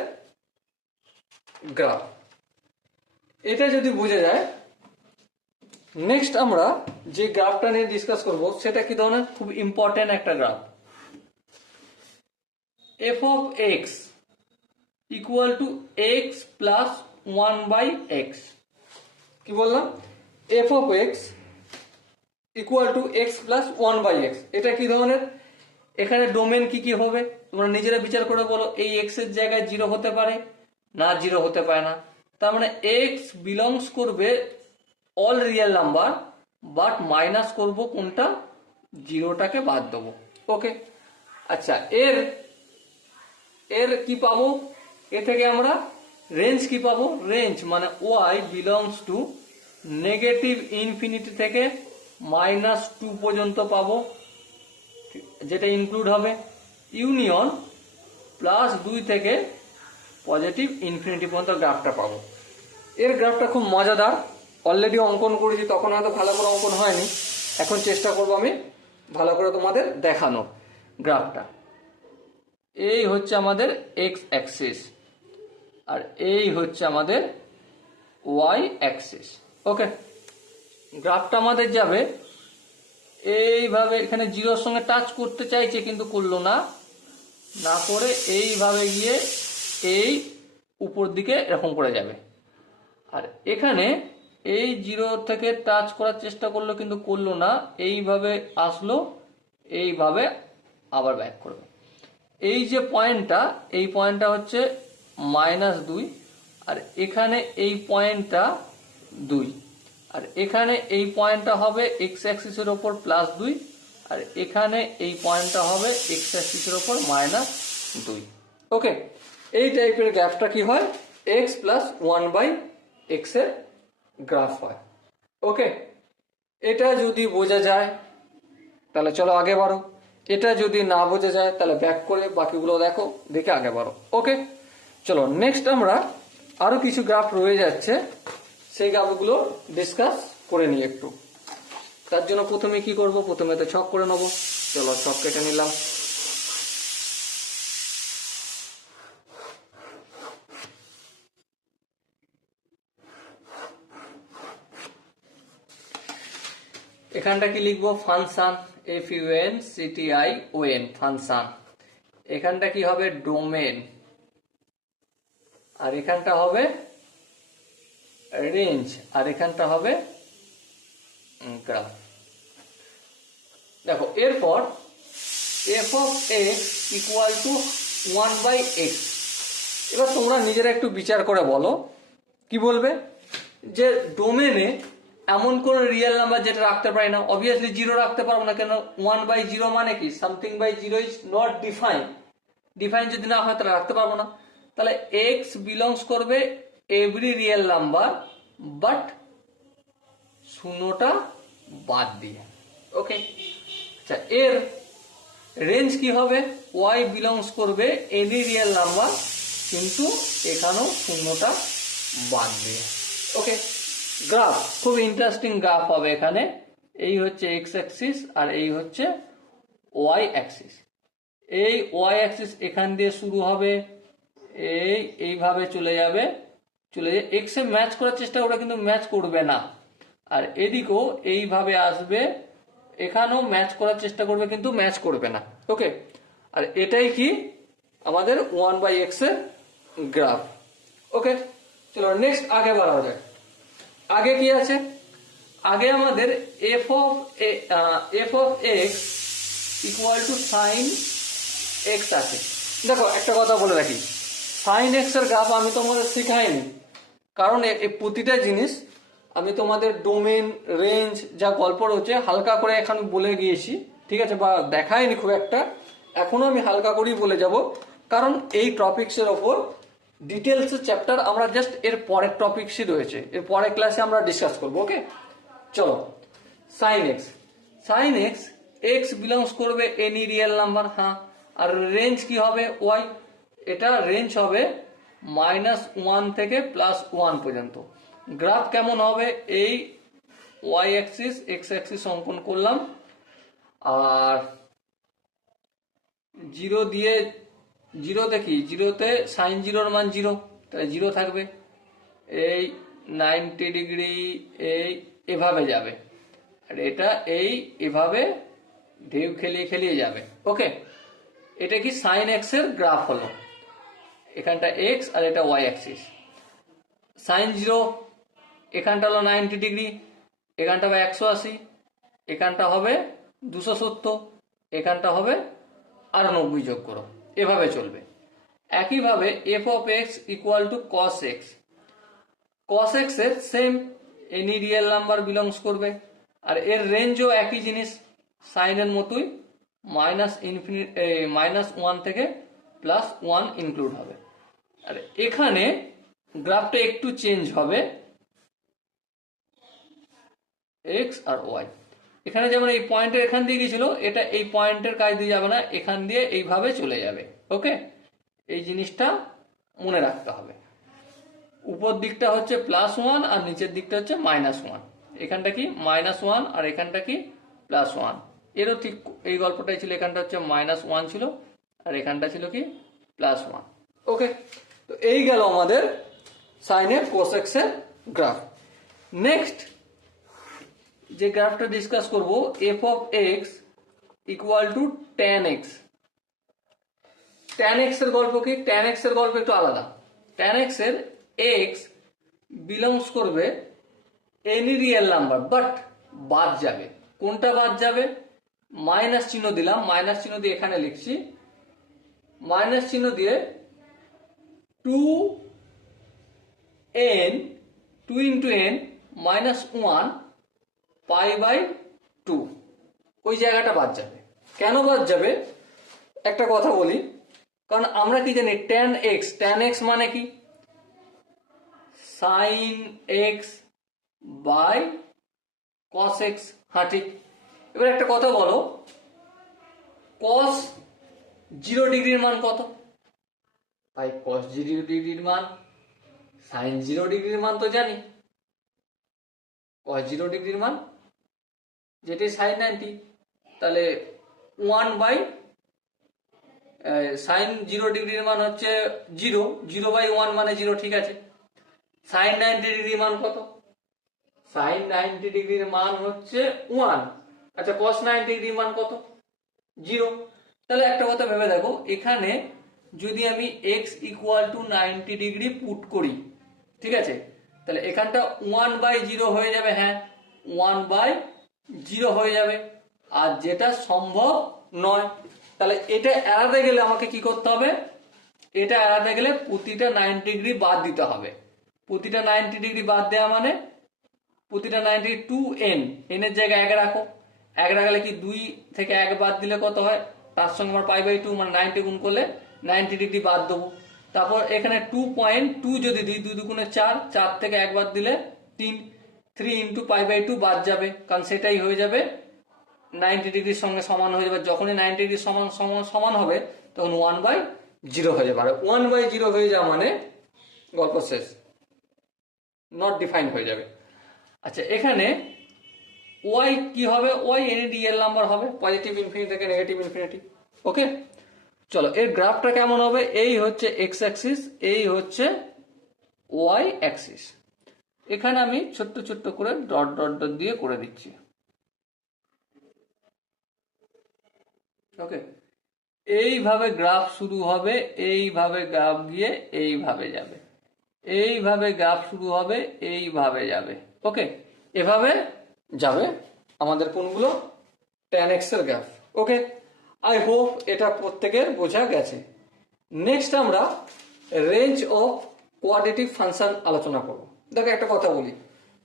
গ্রাফ। এটা যদি বুঝে যায়, নেক্সট আমরা যে গ্রাফটা নিয়ে ডিসকাস করব সেটা কি ধরনের, খুব ইম্পর্টেন্ট একটা graph. F of X equal to x plus 1/x। কি বললাম? F of X equal to x plus 1/x। এটা কি ধরনের? এখানে ডোমেন কি কি হবে তোমরা নিজেরা বিচার করে বলো। এই এক্স এর জায়গায় 0 হতে পারে না, 0 হতে পারে না। তার মানে এক্স বিলংস করবে all real number, but minus করব কোনটা, 0টাকে বাদ দেবো। ওকে, আচ্ছা, এর কি পাবো, এ থেকে আমরা রেঞ্জ কি পাবো, রেঞ্জ মানে Y belongs to negative infinity থেকে -2 পর্যন্ত পাবো, যেটা ইনক্লুড হবে, ইউনিয়ন +2 থেকে পজিটিভ ইনফিনিটি পর্যন্ত গ্রাফটা পাবো। এর গ্রাফটা খুব মজাদার, অলরেডি অঙ্কন করেছি, তখন হয়তো ভালো করে অঙ্কন হয়নি, এখন চেষ্টা করবো আমি ভালো করে তোমাদের দেখানো। গ্রাফটা এই হচ্ছে আমাদের এক্স অ্যাক্সিস, আর এই হচ্ছে আমাদের ওয়াই অ্যাক্সিস। ওকে, গ্রাফটা আমাদের যাবে এইভাবে, এখানে 0-র সঙ্গে টাচ করতে চাইছে কিন্তু করলো না, না করে এইভাবে গিয়ে এই উপর দিকে এরকম করে যাবে। আর এখানে এই 0 থেকে টাচ করার চেষ্টা করলো কিন্তু করলো না, এইভাবে আসলো, এইভাবে আবার ব্যাক করবে। এই যে পয়েন্টটা, এই পয়েন্টটা হচ্ছে -2, আর এখানে এই পয়েন্টটা 2, আর এখানে এই পয়েন্টটা হবে এক্স অ্যাক্সিসের ওপর +2, আর এখানে এই পয়েন্টটা হবে এক্স অ্যাক্সিসের ওপর -2। ওকে, এই টাইপের গ্রাফটা কি হয়, এক্স প্লাস 1/x এর গ্রাফ হয়। ওকে, এটা যদি বোঝা যায় তাহলে চলো আগে বাড়ো। এটা যদি না বোঝা যায় তাহলে ব্যাক করে বাকিগুলো দেখো, দেখে আগে বাড়ো। ওকে, চলো নেক্সট আমরা আরো কিছু গ্রাফ রয়ে যাচ্ছে, সেই গ্রাফগুলো ডিসকাস করে নিই একটু। তার জন্য প্রথমে কি করব, প্রথমে তো ছক করে নেবো। চলো ছক কেটে নিলাম। এখানটা কি লিখবো, ফাংশন, FUNCTION, ফাংশন। এখানটা কি হবে, ডোমেন। আর এখানটা হবে রেঞ্জ, আর এখানটা হবে গ্রাফ। দেখো এরপর f(x) = 1/x। এবার তোমরা নিজেরা একটু বিচার করে বলো, কি বলবে, যে ডোমেনে এমন কোন রিয়েল নাম্বার যেটা রাখতে পারি না। অবভিয়াসলি 0 রাখতে পারবো না, কেন 1/0 মানে কি, something by 0 is not define. Define যদি না হয় তাহলে রাখতে পারবো না। তাহলে x বিলংস করবে এভরি রিয়েল নাম্বার বাট শূন্যটা বাদ দিয়ে। ওকে, আচ্ছা এর রেঞ্জ কি হবে, y বিলংস করবে এনি রিয়েল নাম্বার কিন্তু এখানেও শূন্যটা বাদ দিয়ে। ওকে, গ্রাফ খুব ইন্টারেস্টিং গ্রাফ হবে এখানে। এই হচ্ছে এক্স অ্যাক্সিস আর এই হচ্ছে ওয়াই অ্যাক্সিস। এই ওয়াই অ্যাক্সিস এখান দিয়ে শুরু হবে, এইভাবে চলে যাবে, এক্স এ ম্যাচ করার চেষ্টা করবে কিন্তু ম্যাচ করবে না। আর এদিকেও এইভাবে আসবে, এখানেও ম্যাচ করার চেষ্টা করবে কিন্তু ম্যাচ করবে না। ওকে, আর এটাই কি আমাদের 1/x এর গ্রাফ। ওকে, চলো নেক্সট আগে বাড়ানো যায়। আগে কি আছে, আগে আমাদের f(x) = sin x আছে। দেখো একটা কথা বলে রাখি, sin x এর গ্রাফ আমি তোমাদের শেখাইনি, কারণ এই প্রতিটা জিনিস আমি তোমাদের ডোমেন, রেঞ্জ যা গল্প রয়েছে হালকা করে এখানে বলে গিয়েছি, ঠিক আছে, বা দেখাইনি খুব একটা। এখনো আমি হালকা করেই বলে যাব, কারণ এই টপিকসের ওপর ডিটেলস চ্যাপ্টার আমরা জাস্ট এর পরের টপিকসই রয়েছে, এর পরের ক্লাসে আমরা ডিসকাস করবো। ওকে, চলো sin x, x বিলংস করবে এনি রিয়েল নাম্বার। হ্যাঁ, আর রেঞ্জ কি হবে, y, এটা রেঞ্জ হবে -1 থেকে +1 পর্যন্ত। গ্রাফ কেমন হবে, এই y অ্যাক্সিস x অ্যাক্সিস অঙ্কন করলাম, আর 0 দিয়ে 0তে কি, 0তে sin 0 এর মান 0, তাহলে 0 থাকবে। এই 90 ডিগ্রি এই এভাবে যাবে, আর এটা এভাবে ঢেউ খেলিয়ে খেলিয়ে যাবে। ওকে, এটা কি sin x এর গ্রাফ হলো, এখানটা x আর এটা y অ্যাক্সিস। sin 0 এখানটা হলো 90 ডিগ্রি, এখানটা হবে 180, এখানটা হবে 270, এখানটা হবে আর 90 যোগ করো, এভাবে চলবে। একইভাবে f(x) = cos x, cos x এর same any real number belongs করবে, আর এর রেঞ্জও একই জিনিস, সাইনের মতোই, -1 থেকে +1 ইনক্লুড হবে। আর এখানে গ্রাফটা একটু চেঞ্জ হবে, এক্স আর ওয়াই। এখানে যেমন এই পয়েন্টের এখান দিয়ে গিয়েছিল, এটা এই পয়েন্টের কাজ দিয়ে যাবে না, এখান দিয়ে এইভাবে চলে যাবে। ওকে, এই জিনিসটা মনে রাখতে হবে। উপর দিকটা হচ্ছে +1 আর নিচের দিকটা হচ্ছে -1। এখানটা কি -1 আর এখানটা কি +1। এরও ঠিক এই গল্পটাই ছিল, এখানটা হচ্ছে -1 ছিল আর এখানটা ছিল কি +1। ওকে, তো এই গেল আমাদের সাইন এর কোস এক্স এর গ্রাফ। নেক্সট যে গ্রাফটা ডিসকাস করব, f(x) = tan x। tan x এর গল্প কি, tan x এর গল্প একটু আলাদা। tan x এর x বিলংস করবে এনি রিয়েল নাম্বার বাট বাদ যাবে, কোনটা বাদ যাবে, মাইনাস চিহ্ন দিলাম, মাইনাস চিহ্ন দিয়ে এখানে লিখছি, মাইনাস চিহ্ন দিয়ে 2n 2 × n -1 π/2, ওই জায়গাটা বাদ যাবে। কেন বাদ যাবে একটা কথা বলি, কারণ আমরা কি জানি tan x মানে কি, sin x / cos x। হ্যাঁ ঠিক। এবার একটা কথা বলো, cos 0 ডিগ্রির মান কত? তাই cos 0 ডিগ্রির মান sin 0 ডিগ্রির মান তো জানি। cos 0 ডিগ্রির মান যেটি sin 90, তাহলে 1 বাই sin 0 ডিগ্রির মান হচ্ছে 0, 0/1 মানে 0, ঠিক আছে। sin 90 ডিগ্রির মান কত? sin 90 ডিগ্রির মান হচ্ছে 1। আচ্ছা, cos 90 ডিগ্রির মান কত? 0। তাহলে একটা কথা ভেবে দেখো, এখানে যদি আমি x = 90 ডিগ্রি পুট করি, ঠিক আছে, তাহলে এখানটা 1/0 হয়ে যাবে। হ্যাঁ, 1/0 হয়ে যাবে, আর যেটা সম্ভব নয়। তাহলে এটা এড়াতে গেলে আমাকে কি করতে হবে? এটা এড়াতে গেলে প্রতিটা 90 ডিগ্রি বাদ দিতে হবে। প্রতিটা 90 ডিগ্রি বাদ দেওয়া মানে প্রতিটা 90 2n, n এর জায়গায় 1 রাখো। 1 রাখলে কি 2 থেকে 1 বাদ দিলে কত হয়? তার সঙ্গে আমার π/2 মানে 90 গুণ করলে 90 ডিগ্রি বাদ দেবো। তারপর এখানে 2.2 যদি দিই, 2 দুগুণে 4, 4 থেকে 1 বাদ দিলে 3, 3 × π/2 বাদ যাবে, কারণ সেটাই হয়ে যাবে 90 ডিগ্রির সঙ্গে সমান হয়ে যাবে। যখনই 90 ডিগ্রির সমান হবে তখন 1/0 হয়ে যাবে। আর 1/0 হয়ে যাওয়া মানে গল্প শেষ, নট ডিফাইন হয়ে যাবে। আচ্ছা, এখানে y কি হবে? y এনি রিয়েল নাম্বার হবে, পজিটিভ ইনফিনিটি থেকে নেগেটিভ ইনফিনিটি। ওকে, চলো এর গ্রাফটা কেমন হবে? এই হচ্ছে x অ্যাক্সিস, এই হচ্ছে y অ্যাক্সিস। এখানে আমি ছোট্ট ছোট্ট করে ডট ডট ডট দিয়ে করে দিচ্ছি। ওকে, এইভাবে গ্রাফ শুরু হবে, এইভাবে গ্রাফ গিয়ে এইভাবে যাবে, এইভাবে গ্রাফ শুরু হবে, এইভাবে যাবে। ওকে, এভাবে যাবে আমাদের কোনগুলো? tan x এর গ্রাফ। ওকে, আই হোপ এটা প্রত্যেকের বোঝা গেছে। নেক্সট আমরা রেঞ্জ অফ কোয়াড্রেটিক ফাংশন আলোচনা করব। দেখো একটা কথা বলি,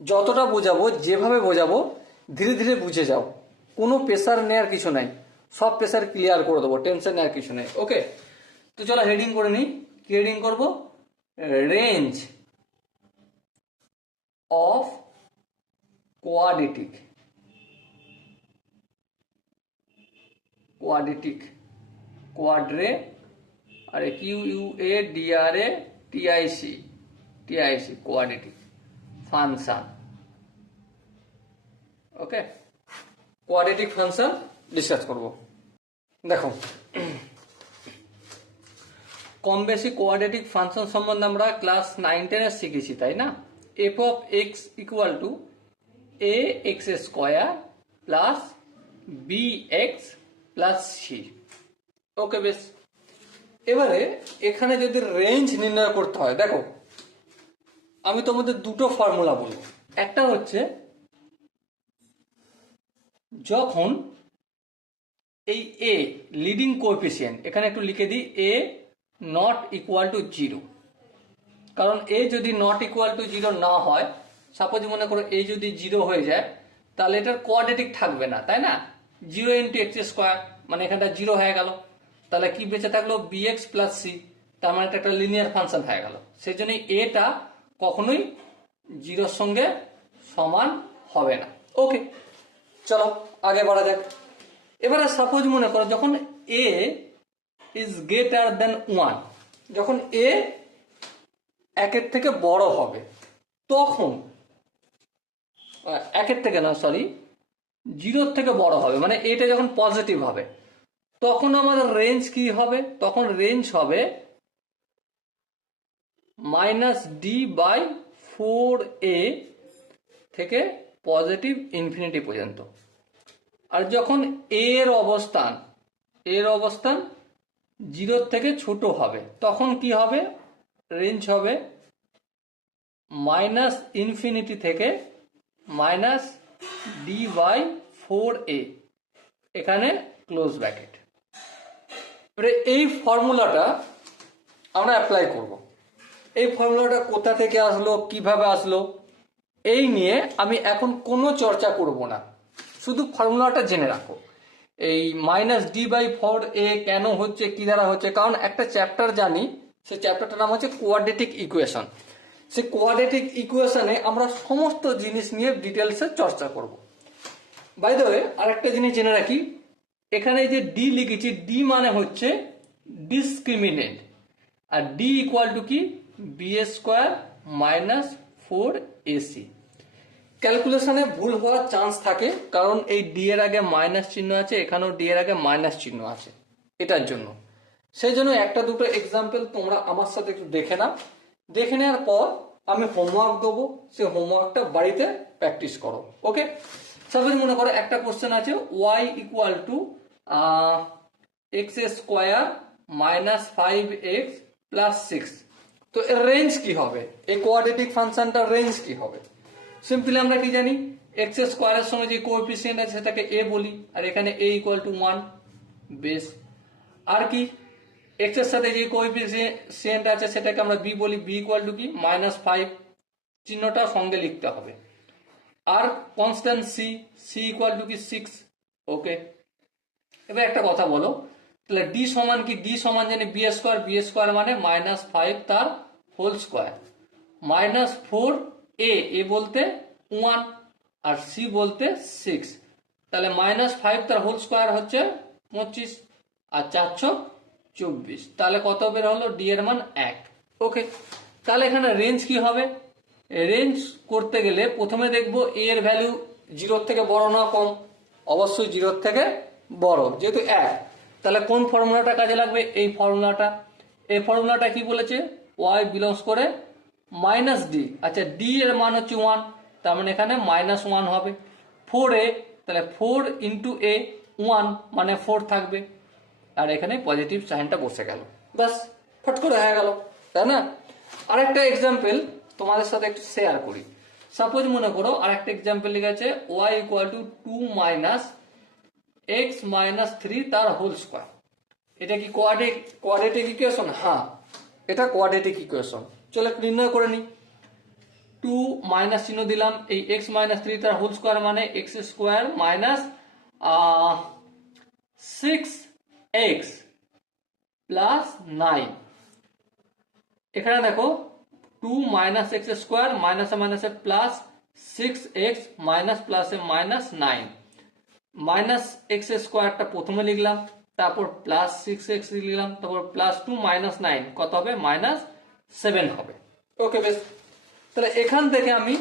যতটা বোঝাবো, যেভাবে বোঝাবো ধীরে ধীরে বুঝে যাও, কোনো প্রেসার নেওয়ার কিছু নাই, সব প্রেসার ক্লিয়ার করে দেবো, টেনশন নেওয়ার কিছু নেই। ওকে, তো চলো হেডিং করে নিই। কি হেডিং করব? রেঞ্জ অফ কোয়াড্রেটিক কোয়াড্রে, আরে QUADRATIC কোয়াড্রেটিক ফাংশন। ওকে, কোয়াড্রেটিক ফাংশন ডিসকাস করব। দেখো, কম বেশি কোয়াড্রেটিক ফাংশন সম্বন্ধে আমরা ক্লাস 9-10 শিখেছি, তাই না? f of x = ax² plus bx plus c। ওকে, বেশ। এবারে এখানে যদি রেঞ্জ নির্ণয় করতে হয়, দেখো আমি তোমাদের দুটো ফর্মুলা বলবো। একটা হচ্ছে যখন এই a লিডিং কোএফিসিয়েন্ট, এখানে একটু লিখে দিই, a not equal to 0, কারণ a যদি not equal to 0 না হয়, সাপোজ মনে করো a যদি 0 হয়ে যায়, তাহলে এটার কোয়াড্রেটিক থাকবে না, তাই না? 0 × x², মানে এখানটা 0 হয়ে গেল, তাহলে কি বেঁচে থাকলো? bx প্লাস c, তার মানে এটা একটা লিনিয়ার ফাংশন হয়ে গেল। সেই জন্যই এটা কখনোই 0-র সঙ্গে সমান হবে না। ওকে, চলো আগে বাড়া যাক। এবারে সাপোজ মনে করো যখন a is greater than 1, যখন a 1-এর থেকে বড় হবে, তখন 1-এর থেকে না, সরি, 0-র থেকে বড় হবে, মানে এটা যখন পজিটিভ হবে, তখন আমাদের রেঞ্জ কি হবে? তখন রেঞ্জ হবে -d/4a থেকে পজিটিভ ইনফিনিটি পর্যন্ত। আর যখন এর অবস্থান 0-র থেকে ছোট হবে, তখন কি হবে? রেঞ্জ হবে -∞ থেকে -d/4a, এখানে ক্লোজ ব্র্যাকেট। এবারে এই ফর্মুলাটা আমরা অ্যাপ্লাই করব। এই ফর্মুলাটা কোথা থেকে আসলো, কিভাবে আসলো, এই নিয়ে আমি এখন কোনো চর্চা করব না, শুধু ফর্মুলাটা জেনে রাখো। এই -d/4a কেন হচ্ছে, কি দ্বারা হচ্ছে, কারণ একটা চ্যাপ্টার জানি, সেই চ্যাপ্টারটার নাম হচ্ছে কোয়াড্রেটিক ইকুয়েশন। সেই কোয়াড্রেটিক ইকুয়েশনে আমরা সমস্ত জিনিস নিয়ে ডিটেলসে চর্চা করব। বাই দ্য ওয়ে, আরেকটা জিনিস জেনে রাখি, এখানে যে ডি লিখেছি, ডি মানে হচ্ছে ডিসক্রিমিনেন্ট, আর ডি ইকুয়াল টু কি, বি স্কোয়ার মাইনাস 4ac। ক্যালকুলেশনে ভুল হওয়ার চান্স থাকে, কারণ এই ডি এর আগে মাইনাস চিহ্ন আছে, এখানেও ডি এর আগে মাইনাস চিহ্ন আছে, এটার জন্য। সেই জন্য একটা দুটো এক্সাম্পল তোমরা আমার সাথে একটু দেখে নাও, দেখে নেওয়ার পর আমি হোমওয়ার্ক দেবো, সেই হোমওয়ার্কটা বাড়িতে প্র্যাকটিস করো। ওকে, সাপোজ মনে করো একটা কোশ্চেন আছে, Y equal to X square minus 5x plus 6। তো এর রেঞ্জ কি হবে, এই কোয়াড্রেটিক ফাংশনটার রেঞ্জ কি হবে? সিম্পলি আমরা কি জানি, এক্স স্কোয়ারের সঙ্গে যে কোএফিসিয়েন্ট আছে সেটাকে এ বলি, আর এখানে এ ইকুয়াল টু 1। বেশ, আর কি, এক্স এর সাথে যে কোএফিসিয়েন্ট আছে সেটাকে আমরা বি বলি, বি ইকুয়াল টু কি, -5, চিহ্নটা সঙ্গে লিখতে হবে। আর constant C, C equal to কি 6। ওকে, এবার একটা কথা বলো, তাহলে ডি সমান কি, ডি সমান জানি বি স্কোয়ার, বি স্কোয়ার মানে -5 তার হোল স্কোয়ার, -4a, এ বলতে 1 আর সি বলতে 6, তাহলে -5 তার হোল স্কোয়ার হচ্ছে 25 আর 424, তাহলে কত বের হলো, ডি এর মান 1। ওকে, তাহলে এখানে রেঞ্জ কি হবে? রেঞ্জ করতে গেলে প্রথমে দেখবো এ এর ভ্যালু 0 থেকে বড় না কম, অবশ্যই 0 থেকে বড়, যেহেতু 1, তাহলে কোন ফর্মুলাটা কাজে লাগবে, এই ফর্মুলাটা। এই ফর্মুলাটা কি বলেছে, ওয়াই বিলংস করে মাইনাস ডি, আচ্ছা ডি এর মান হচ্ছে 1, তার মানে এখানে -1 হবে। 4a, তাহলে 4 ইন্টু এ, 1 মানে 4 থাকবে, আর এখানে পজিটিভ সাইনটা বসে গেল, ব্যাস ফট করে হয়ে গেল, তাই না? আরেকটা এক্সাম্পল তোমাদের সাথে একটু শেয়ার করি। সাপোজ মনে করো আরেকটা এক্সাম্পল লিখে আছে, Y equal to 2 minus X minus 3 তার হোল স্কোয়ার। এটা কি কোয়াড্রেটিক ইকুয়েশন? হ্যাঁ, এটা কোয়াড্রেটিক ইকুয়েশন। চলো নির্ণয় করে নি। 2 মাইনাস চিহ্ন দিলাম, এই এক্স মাইনাস 3 তার হোল স্কোয়ার মানে x square minus 6x plus 9। এখানে দেখো 2 মাইনাস এক্স স্কোয়ার মাইনাসে মাইনাসে প্লাস 6x মাইনাস প্লাসে মাইনাস 9, মাইনাস এক্স স্কোয়ারটা প্রথমে লিখলাম, তারপর প্লাস 6x লিখলাম, তারপর প্লাস 2 মাইনাস 9 কত হবে, -7 হবে। ওকে, বেশ, তাহলে এখান থেকে আমি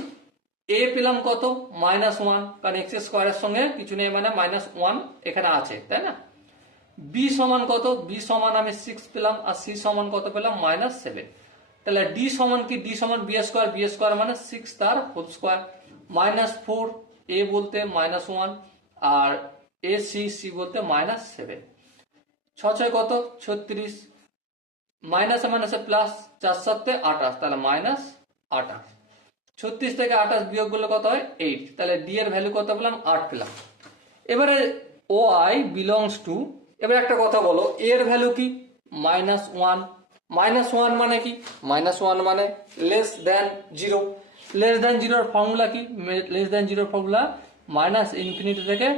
এ পেলাম কত, -1, কারণ এক্স স্কোয়ারের সঙ্গে কিছু নেই মানে -1 এখানে আছে, তাই না? বি সমান কত, বি সমান আমি 6 পেলাম, আর সি সমান কত পেলাম, -7। তাহলে ডি সমান কি, ডি সমান বি স্কোয়ার, বি স্কোয়ার মানে 6 তার হোল স্কোয়ার, -4, এ বলতে -1 আর এ সি, সি বলতে -7। 6 6 কত, 36, মাইনাসে মাইনাসে প্লাস, 4 7 28, তাহলে -28। 36 থেকে 28 বিয়োগ করলে কত হয়, 8, তাহলে ডি এর ভ্যালু কত পেলাম, 8 পেলাম। এবারে ও আই বিলংস টু, এবার একটা কথা বলো, এর ভ্যালু কি, -1। -1 মানে কি, -1 মানে less than 0। Less than 0 formula কি, লেস দ্যান 0 ফর্মুলা -ইনফিনিটি থেকে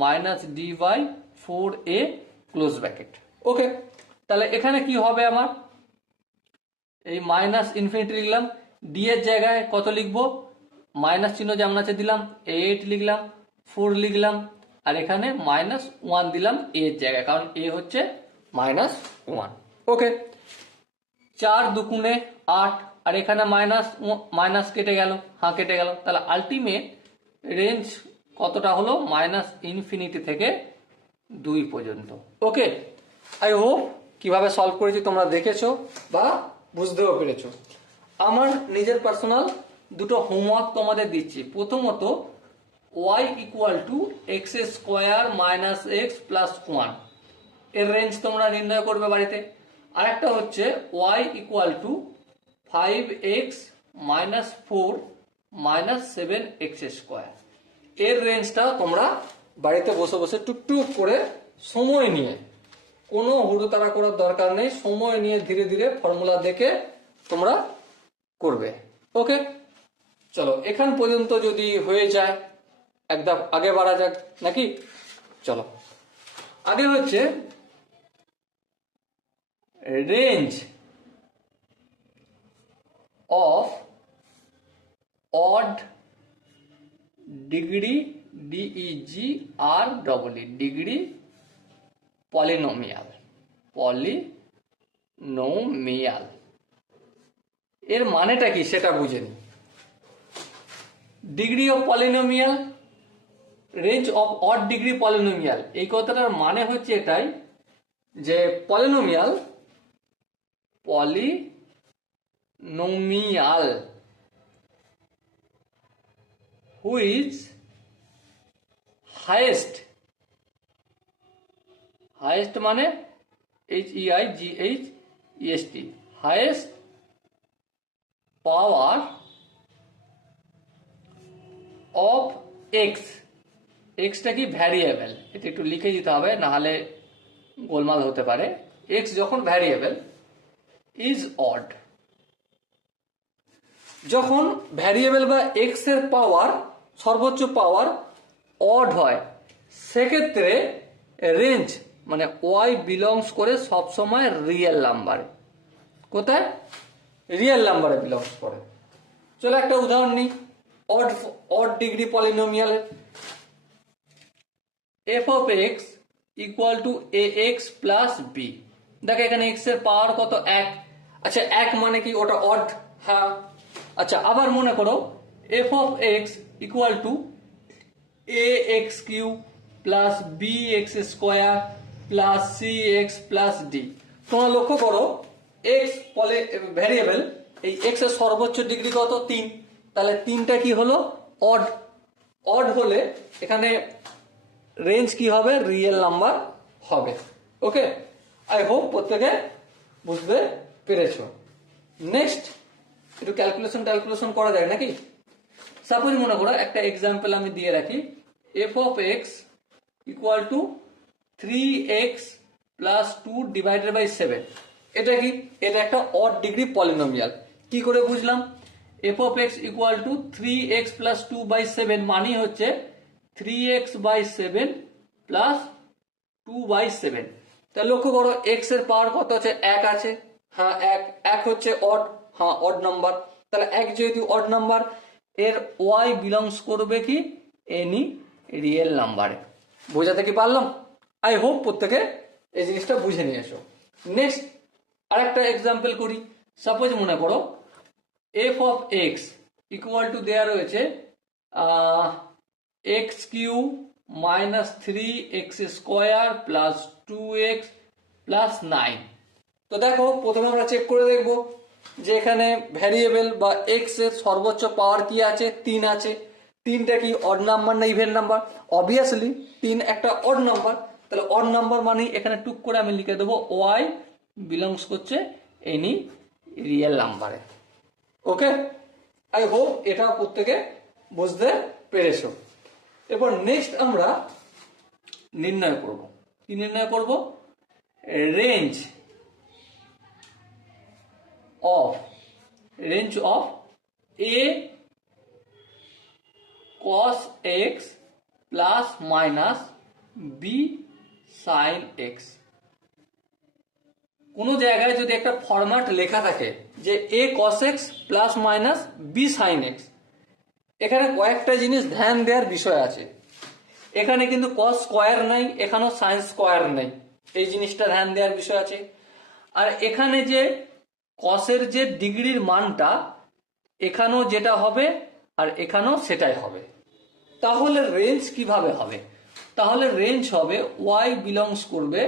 -d/4a ক্লোজ ব্র্যাকেট। ওকে, তাহলে এখানে কি হবে আমার, এই -ইনফিনিটি লিখলাম, ডি এর জায়গায় কত লিখবো, মাইনাস চিহ্ন যেমন আছে দিলাম, 8 লিখলাম, 4 লিখলাম, আর এখানে -1 দিলাম এ এর জায়গায়, কারণ এ হচ্ছে -1। ওকে, 4 2 8, আর এখানে মাইনাস কেটে গেল, হ্যাঁ কেটে গেল, তাহলে আলটিমেট রেঞ্জ কতটা হলো, -ইনফিনিটি থেকে 2 পর্যন্ত। ওকে, আই হোপ কিভাবে সলভ করেছি তোমরা দেখেছো বা বুঝতেও পেরেছো। আমার নিজের পার্সোনাল দুটো হোমওয়ার্ক তোমাদের দিচ্ছি। প্রথমত, Y equal to X square minus X plus 1, এর রেঞ্জ তোমরা নির্ণয় করবে বাড়িতে। আরেকটা হচ্ছে Y equal to 5x minus 4 minus 7x square, এর রেঞ্জটা তোমরা বাড়িতে বসে বসে টুকটুক করে সময় নিয়ে, কোনো হুড়োতাড়া করার দরকার নেই, সময় নিয়ে ধীরে ধীরে ফর্মুলা দেখে তোমরা করবে। ওকে, চলো এখান পর্যন্ত যদি হয়ে যায় একদম আগে বাড়া যাক নাকি। চলো, আগে হচ্ছে range of odd degree, DEGREE, degree polynomial. Polynomial এর মানেটা কি সেটা বুঝে নি। Degree of polynomial, range of odd degree polynomial, এই কথাটার মানে হচ্ছে এটাই যে পলিনোমিয়াল হুইচ হাইয়েস্ট মানে HEIGHEST, highest power of x. Extra কি ভ্যারিয়েবল, এটা একটু লিখে দিতে হবে, নাহলে গোলমাল হতে পারে। এক্স যখন ভ্যারিয়েবল ইজ অড, যখন ভ্যারিয়েবল বা এক্স এর পাওয়ার সর্বোচ্চ পাওয়ার অড হয়, সেক্ষেত্রে রেঞ্জ মানে ওয়াই বিলংস করে সবসময় রিয়েল নাম্বারে। কোথায়? রিয়েল নাম্বারে বিলংস করে। চলো একটা উদাহরণ নিই অড ডিগ্রি পলিনোমিয়ালের। F of X equal to A X plus B. দেখো এখানে এক্স এর পাওয়ার কত? 1। আচ্ছা 1 মানে কি ওটা অড? হ্যাঁ। আচ্ছা আবার মনে করো F of X equal to A X cube plus B X square plus C X plus D. তোমরা লক্ষ্য করো এক্স ভ্যারিয়েবল, এই এক্স এর সর্বোচ্চ ডিগ্রি কত? 3। তাহলে 3টা কি হলো? অড। অড হলে এখানে রেঞ্জ কি হবে? রিয়েল নাম্বার হবে। ওকে, আই হোপ প্রত্যেকে বুঝতে পেরেছ। নেক্সট একটু ক্যালকুলেশন করা যায় নাকি? সাপোজ মনে করো একটা এক্সাম্পল আমি দিয়ে রাখি, F of X equal to 3x plus 2 divided by 7। এটা কি? এটা একটা অড ডিগ্রি পলিনোমিয়াল। কি করে বুঝলাম? F of X equal to 3x plus 2 by 7 মানে হচ্ছে 3x বাই 7 প্লাস 2 বাই 7। তাহলে লক্ষ্য করো এক্স এর পাওয়ার কত আছে? 1 আছে। হ্যাঁ 1 হচ্ছে অড, হ্যাঁ অড নাম্বার। তাহলে 1 যেহেতু অড নাম্বার, এর ওয়াই বিলংস করবে কি? এনি রিয়েল নাম্বারে। বোঝাতে কি পারলাম? আই হোপ প্রত্যেকে এই জিনিসটা বুঝে নিয়েছো। নেক্সট আরেকটা এক্সাম্পল করি। সাপোজ মনে করো F of X equal to দেয়া রয়েছে X cube minus 3x square plus 2x plus 9। তো দেখো প্রথমে আমরা চেক করে দেখব যে এখানে ভ্যারিয়েবল বা এক্স এর সর্বোচ্চ পাওয়ার কি আছে? 3 আছে। 3টা কি অড নাম্বার না ইভেন নাম্বার? অবভিয়াসলি 3 একটা অড নাম্বার। তাহলে অড নাম্বার মানে এখানে টুক করে আমি লিখে দেবো ওয়াই বিলংস করছে এনি রিয়েল নাম্বারে। ওকে, আই হোপ এটা প্রত্যেকে বুঝতে পেরেছো। এরপর নেক্সট আমরা নির্ণয় করব। কি নির্ণয় করব? Range of A cos x plus minus B sine X. কোনো জায়গায় যদি একটা ফরম্যাট লেখা থাকে যে a cos x plus minus B sine X, এখানে কয়েকটা জিনিস ধ্যান দেওয়ার বিষয় আছে। এখানে কিন্তু cos স্কোয়ার নাই, এখানেও সাইন স্কোয়ার নেই, এই জিনিসটা ধ্যান দেওয়ার বিষয় আছে। আর এখানে যে কসের যে ডিগ্রির মানটা এখানেও যেটা হবে আর এখানেও সেটাই হবে। তাহলে রেঞ্জ কিভাবে হবে? তাহলে রেঞ্জ হবে y বিলংস করবে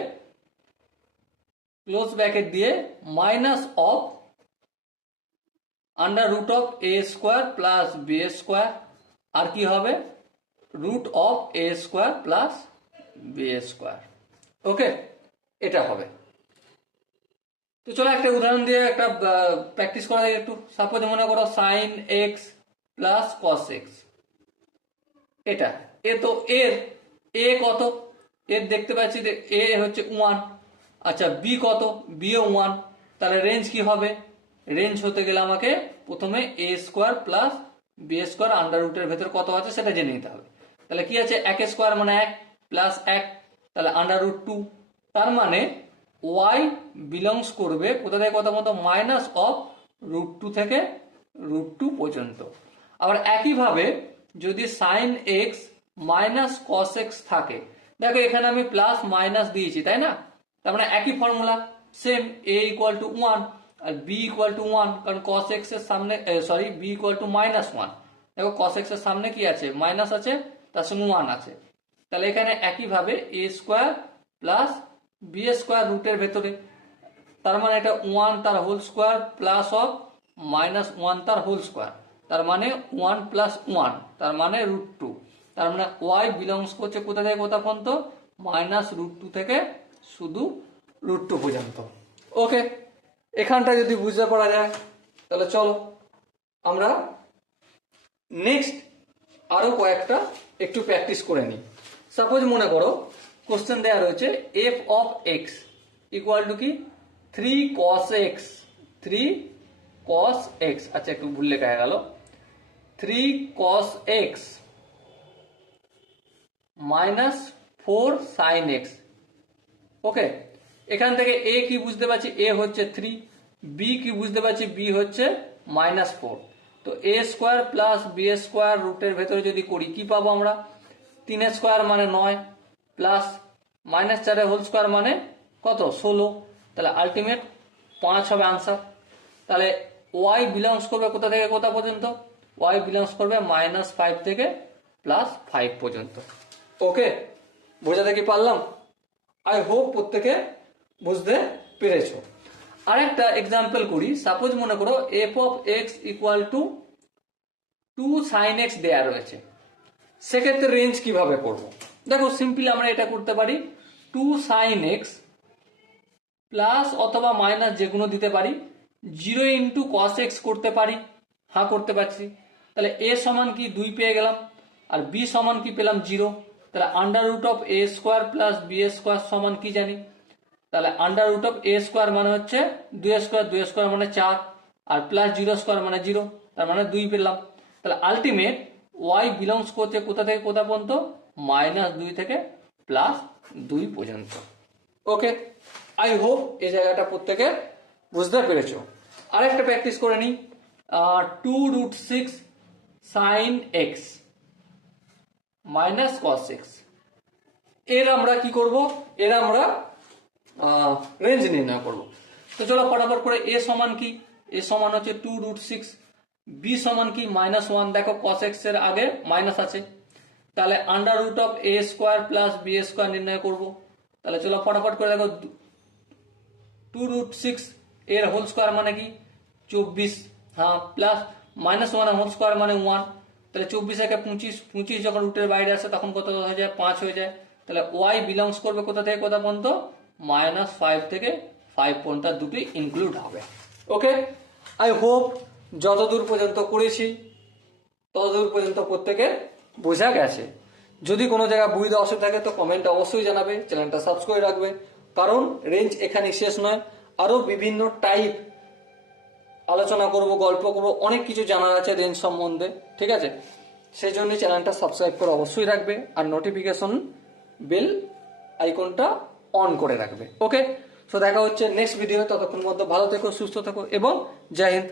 ক্লোজ ব্র্যাকেট দিয়ে minus of under root of A square plus B square, আর কি হবে? Root of A square plus B square. Okay, এটা হবে। তো চলো একটা উদাহরণ দিয়ে একটা প্র্যাকটিস করা যায় একটু। সাপোজ মনে করো sine X plus cos X. এটা এ তো এর এ কত? এর দেখতে পাচ্ছি যে এ হচ্ছে 1। আচ্ছা বি কত? বিও 1। তাহলে রেঞ্জ কি হবে? রেঞ্জ হতে গেলে আমাকে প্রথমে A square plus B square under রুটের ভেতর কত আছে সেটা জেনে নিতে হবে। তাহলে কি আছে? 1 স্কোয়ার মানে 1 প্লাস 1, তাহলে আন্ডার রুট 2। তার মানে ওয়াই বিলংস করবে কোথা থেকে কত মতো? মাইনাস অফ রুট 2 থেকে রুট 2 পর্যন্ত। আবার একইভাবে যদি sine X minus cos X থাকে, দেখো এখানে আমি প্লাস মাইনাস দিয়েছি, তাই না? তার মানে একই formula, same, a equal to 1 আর b ইকুয়াল টু 1, কারণ cos x এর সামনে সরি b ইকুয়াল টু -1। দেখো cos x এর সামনে কি আছে, মাইনাস আছে, তার সঙ্গে 1 আছে। তাহলে এখানে একইভাবে a square plus B square রুটের ভেতরে, তার মানে এটা 1 তার হোল স্কোয়ার প্লাস অফ -1 তার হোল স্কোয়ার, তার মানে 1 প্লাস 1, তার মানে √2। তার মানে y বিলংস করছে কোথা থেকে কোথা পর্যন্ত, -√2 থেকে শুধু √2 পর্যন্ত। ওকে, এখানটা যদি বুঝতে পারা যায় তাহলে চলো আমরা নেক্সট আরো কয়েকটা একটু প্র্যাকটিস করে নিই। সাপোজ মনে করো কোশ্চেন দেওয়া রয়েছে f of x equal to কি 3 cos x, 3 cos x, আচ্ছা একটু ভুল লেখা হয়ে গেল, 3 cos x minus 4 sin x। ওকে, এখান থেকে a কি বুঝতে পারছি, a হচ্ছে 3, b কি বুঝতে পারছি, b হচ্ছে -4। তো a square plus B square রুটের ভেতরে যদি করি কি পাবো আমরা, 3 স্কোয়ার মানে 9 প্লাস -4 হোল স্কোয়ার মানে কত, 16। তাহলে আলটিমেট 5 হবে আনসার। তাহলে y বিলংস করবে কোথা থেকে কোথা পর্যন্ত, y বিলংস করবে -5 থেকে +5 পর্যন্ত। ওকে, বোঝাতে কি পারলাম? আই হোপ প্রত্যেকে বুঝতে পেরেছো। আরেকটা এক্সাম্পল করি, সাপোজ মনে করো f of x equal to 2 sin x দেয়া রয়েছে, সেক্ষেত্রে রেঞ্জ কিভাবে করব? দেখো সিম্পলি আমরা এটা করতে পারি, 2 sin x প্লাস অথবা মাইনাস যে কোনো দিতে পারি, 0 ইন্টু cos x করতে পারি, হ্যাঁ করতে পারছি। তাহলে a সমান কি 2 পেয়ে গেলাম, আর b সমান কি পেলাম 0। তাহলে under root of a square plus B square সমান কি জানি, তাহলে under root of a square মানে হচ্ছে 2 স্কোয়ার, 2 স্কোয়ার মানে 4, আর প্লাস 0 স্কোয়ার মানে 0, তার মানে 2 পেলাম। তাহলে আলটিমেট y বিলংস করছে কোথা থেকে কোথা পর্যন্ত, -2 থেকে +2 পর্যন্ত। ওকে, আই হোপ এই জায়গাটা প্রত্যেকে বুঝতে পেরেছো। আরেকটা প্র্যাকটিস করে নিই, 2√6 sin x minus cos x, এর আমরা কি করব, এর আমরা রেঞ্জ নির্ণয় করব। তো চলো ফটাফট করে a সমান কি, a সমান হচ্ছে 2√6, b সমান কি -1, দেখো cos x এর আগে মাইনাস আছে, তাহলে under root of a square plus B square নির্ণয় করব। তাহলে চলো ফটাফট করে দেখো, 2√6 এর হোল স্কোয়ার মানে কি 24, হ্যাঁ, প্লাস -1 হোল স্কোয়ার মানে 1, তাহলে 24 একে 25, 25 যখন রুটের বাইরে আসে তখন কত হয়ে যায়, 5 হয়ে যায়। তাহলে y বিলংস করবে কোথা থেকে কোথা পর্যন্ত, -5 থেকে 5 পর্যন্ত, দুটোই ইনক্লুড হবে। ওকে, আই হোপ যতদূর পর্যন্ত করেছি ততদূর পর্যন্ত প্রত্যেকের বোঝা গেছে। যদি কোনো জায়গায় বুঝতে অসুবিধা থাকে তো কমেন্টে অবশ্যই জানাবে, চ্যানেলটা সাবস্ক্রাইব রাখবে, কারণ রেঞ্জ এখানে শেষ নয়, আরো বিভিন্ন টাইপ আলোচনা করব, গল্প করব, অনেক কিছু জানার আছে রেঞ্জ সম্বন্ধে, ঠিক আছে? সেই জন্য চ্যানেলটা সাবস্ক্রাইব করে অবশ্যই রাখবে, আর নোটিফিকেশন বেল আইকনটা অন করে রাখবে। ওকে, তো দেখা হচ্ছে নেক্সট ভিডিও, ততক্ষণ মধ্যে ভালো থেকো, সুস্থ থেকো এবং জয় হিন্দ।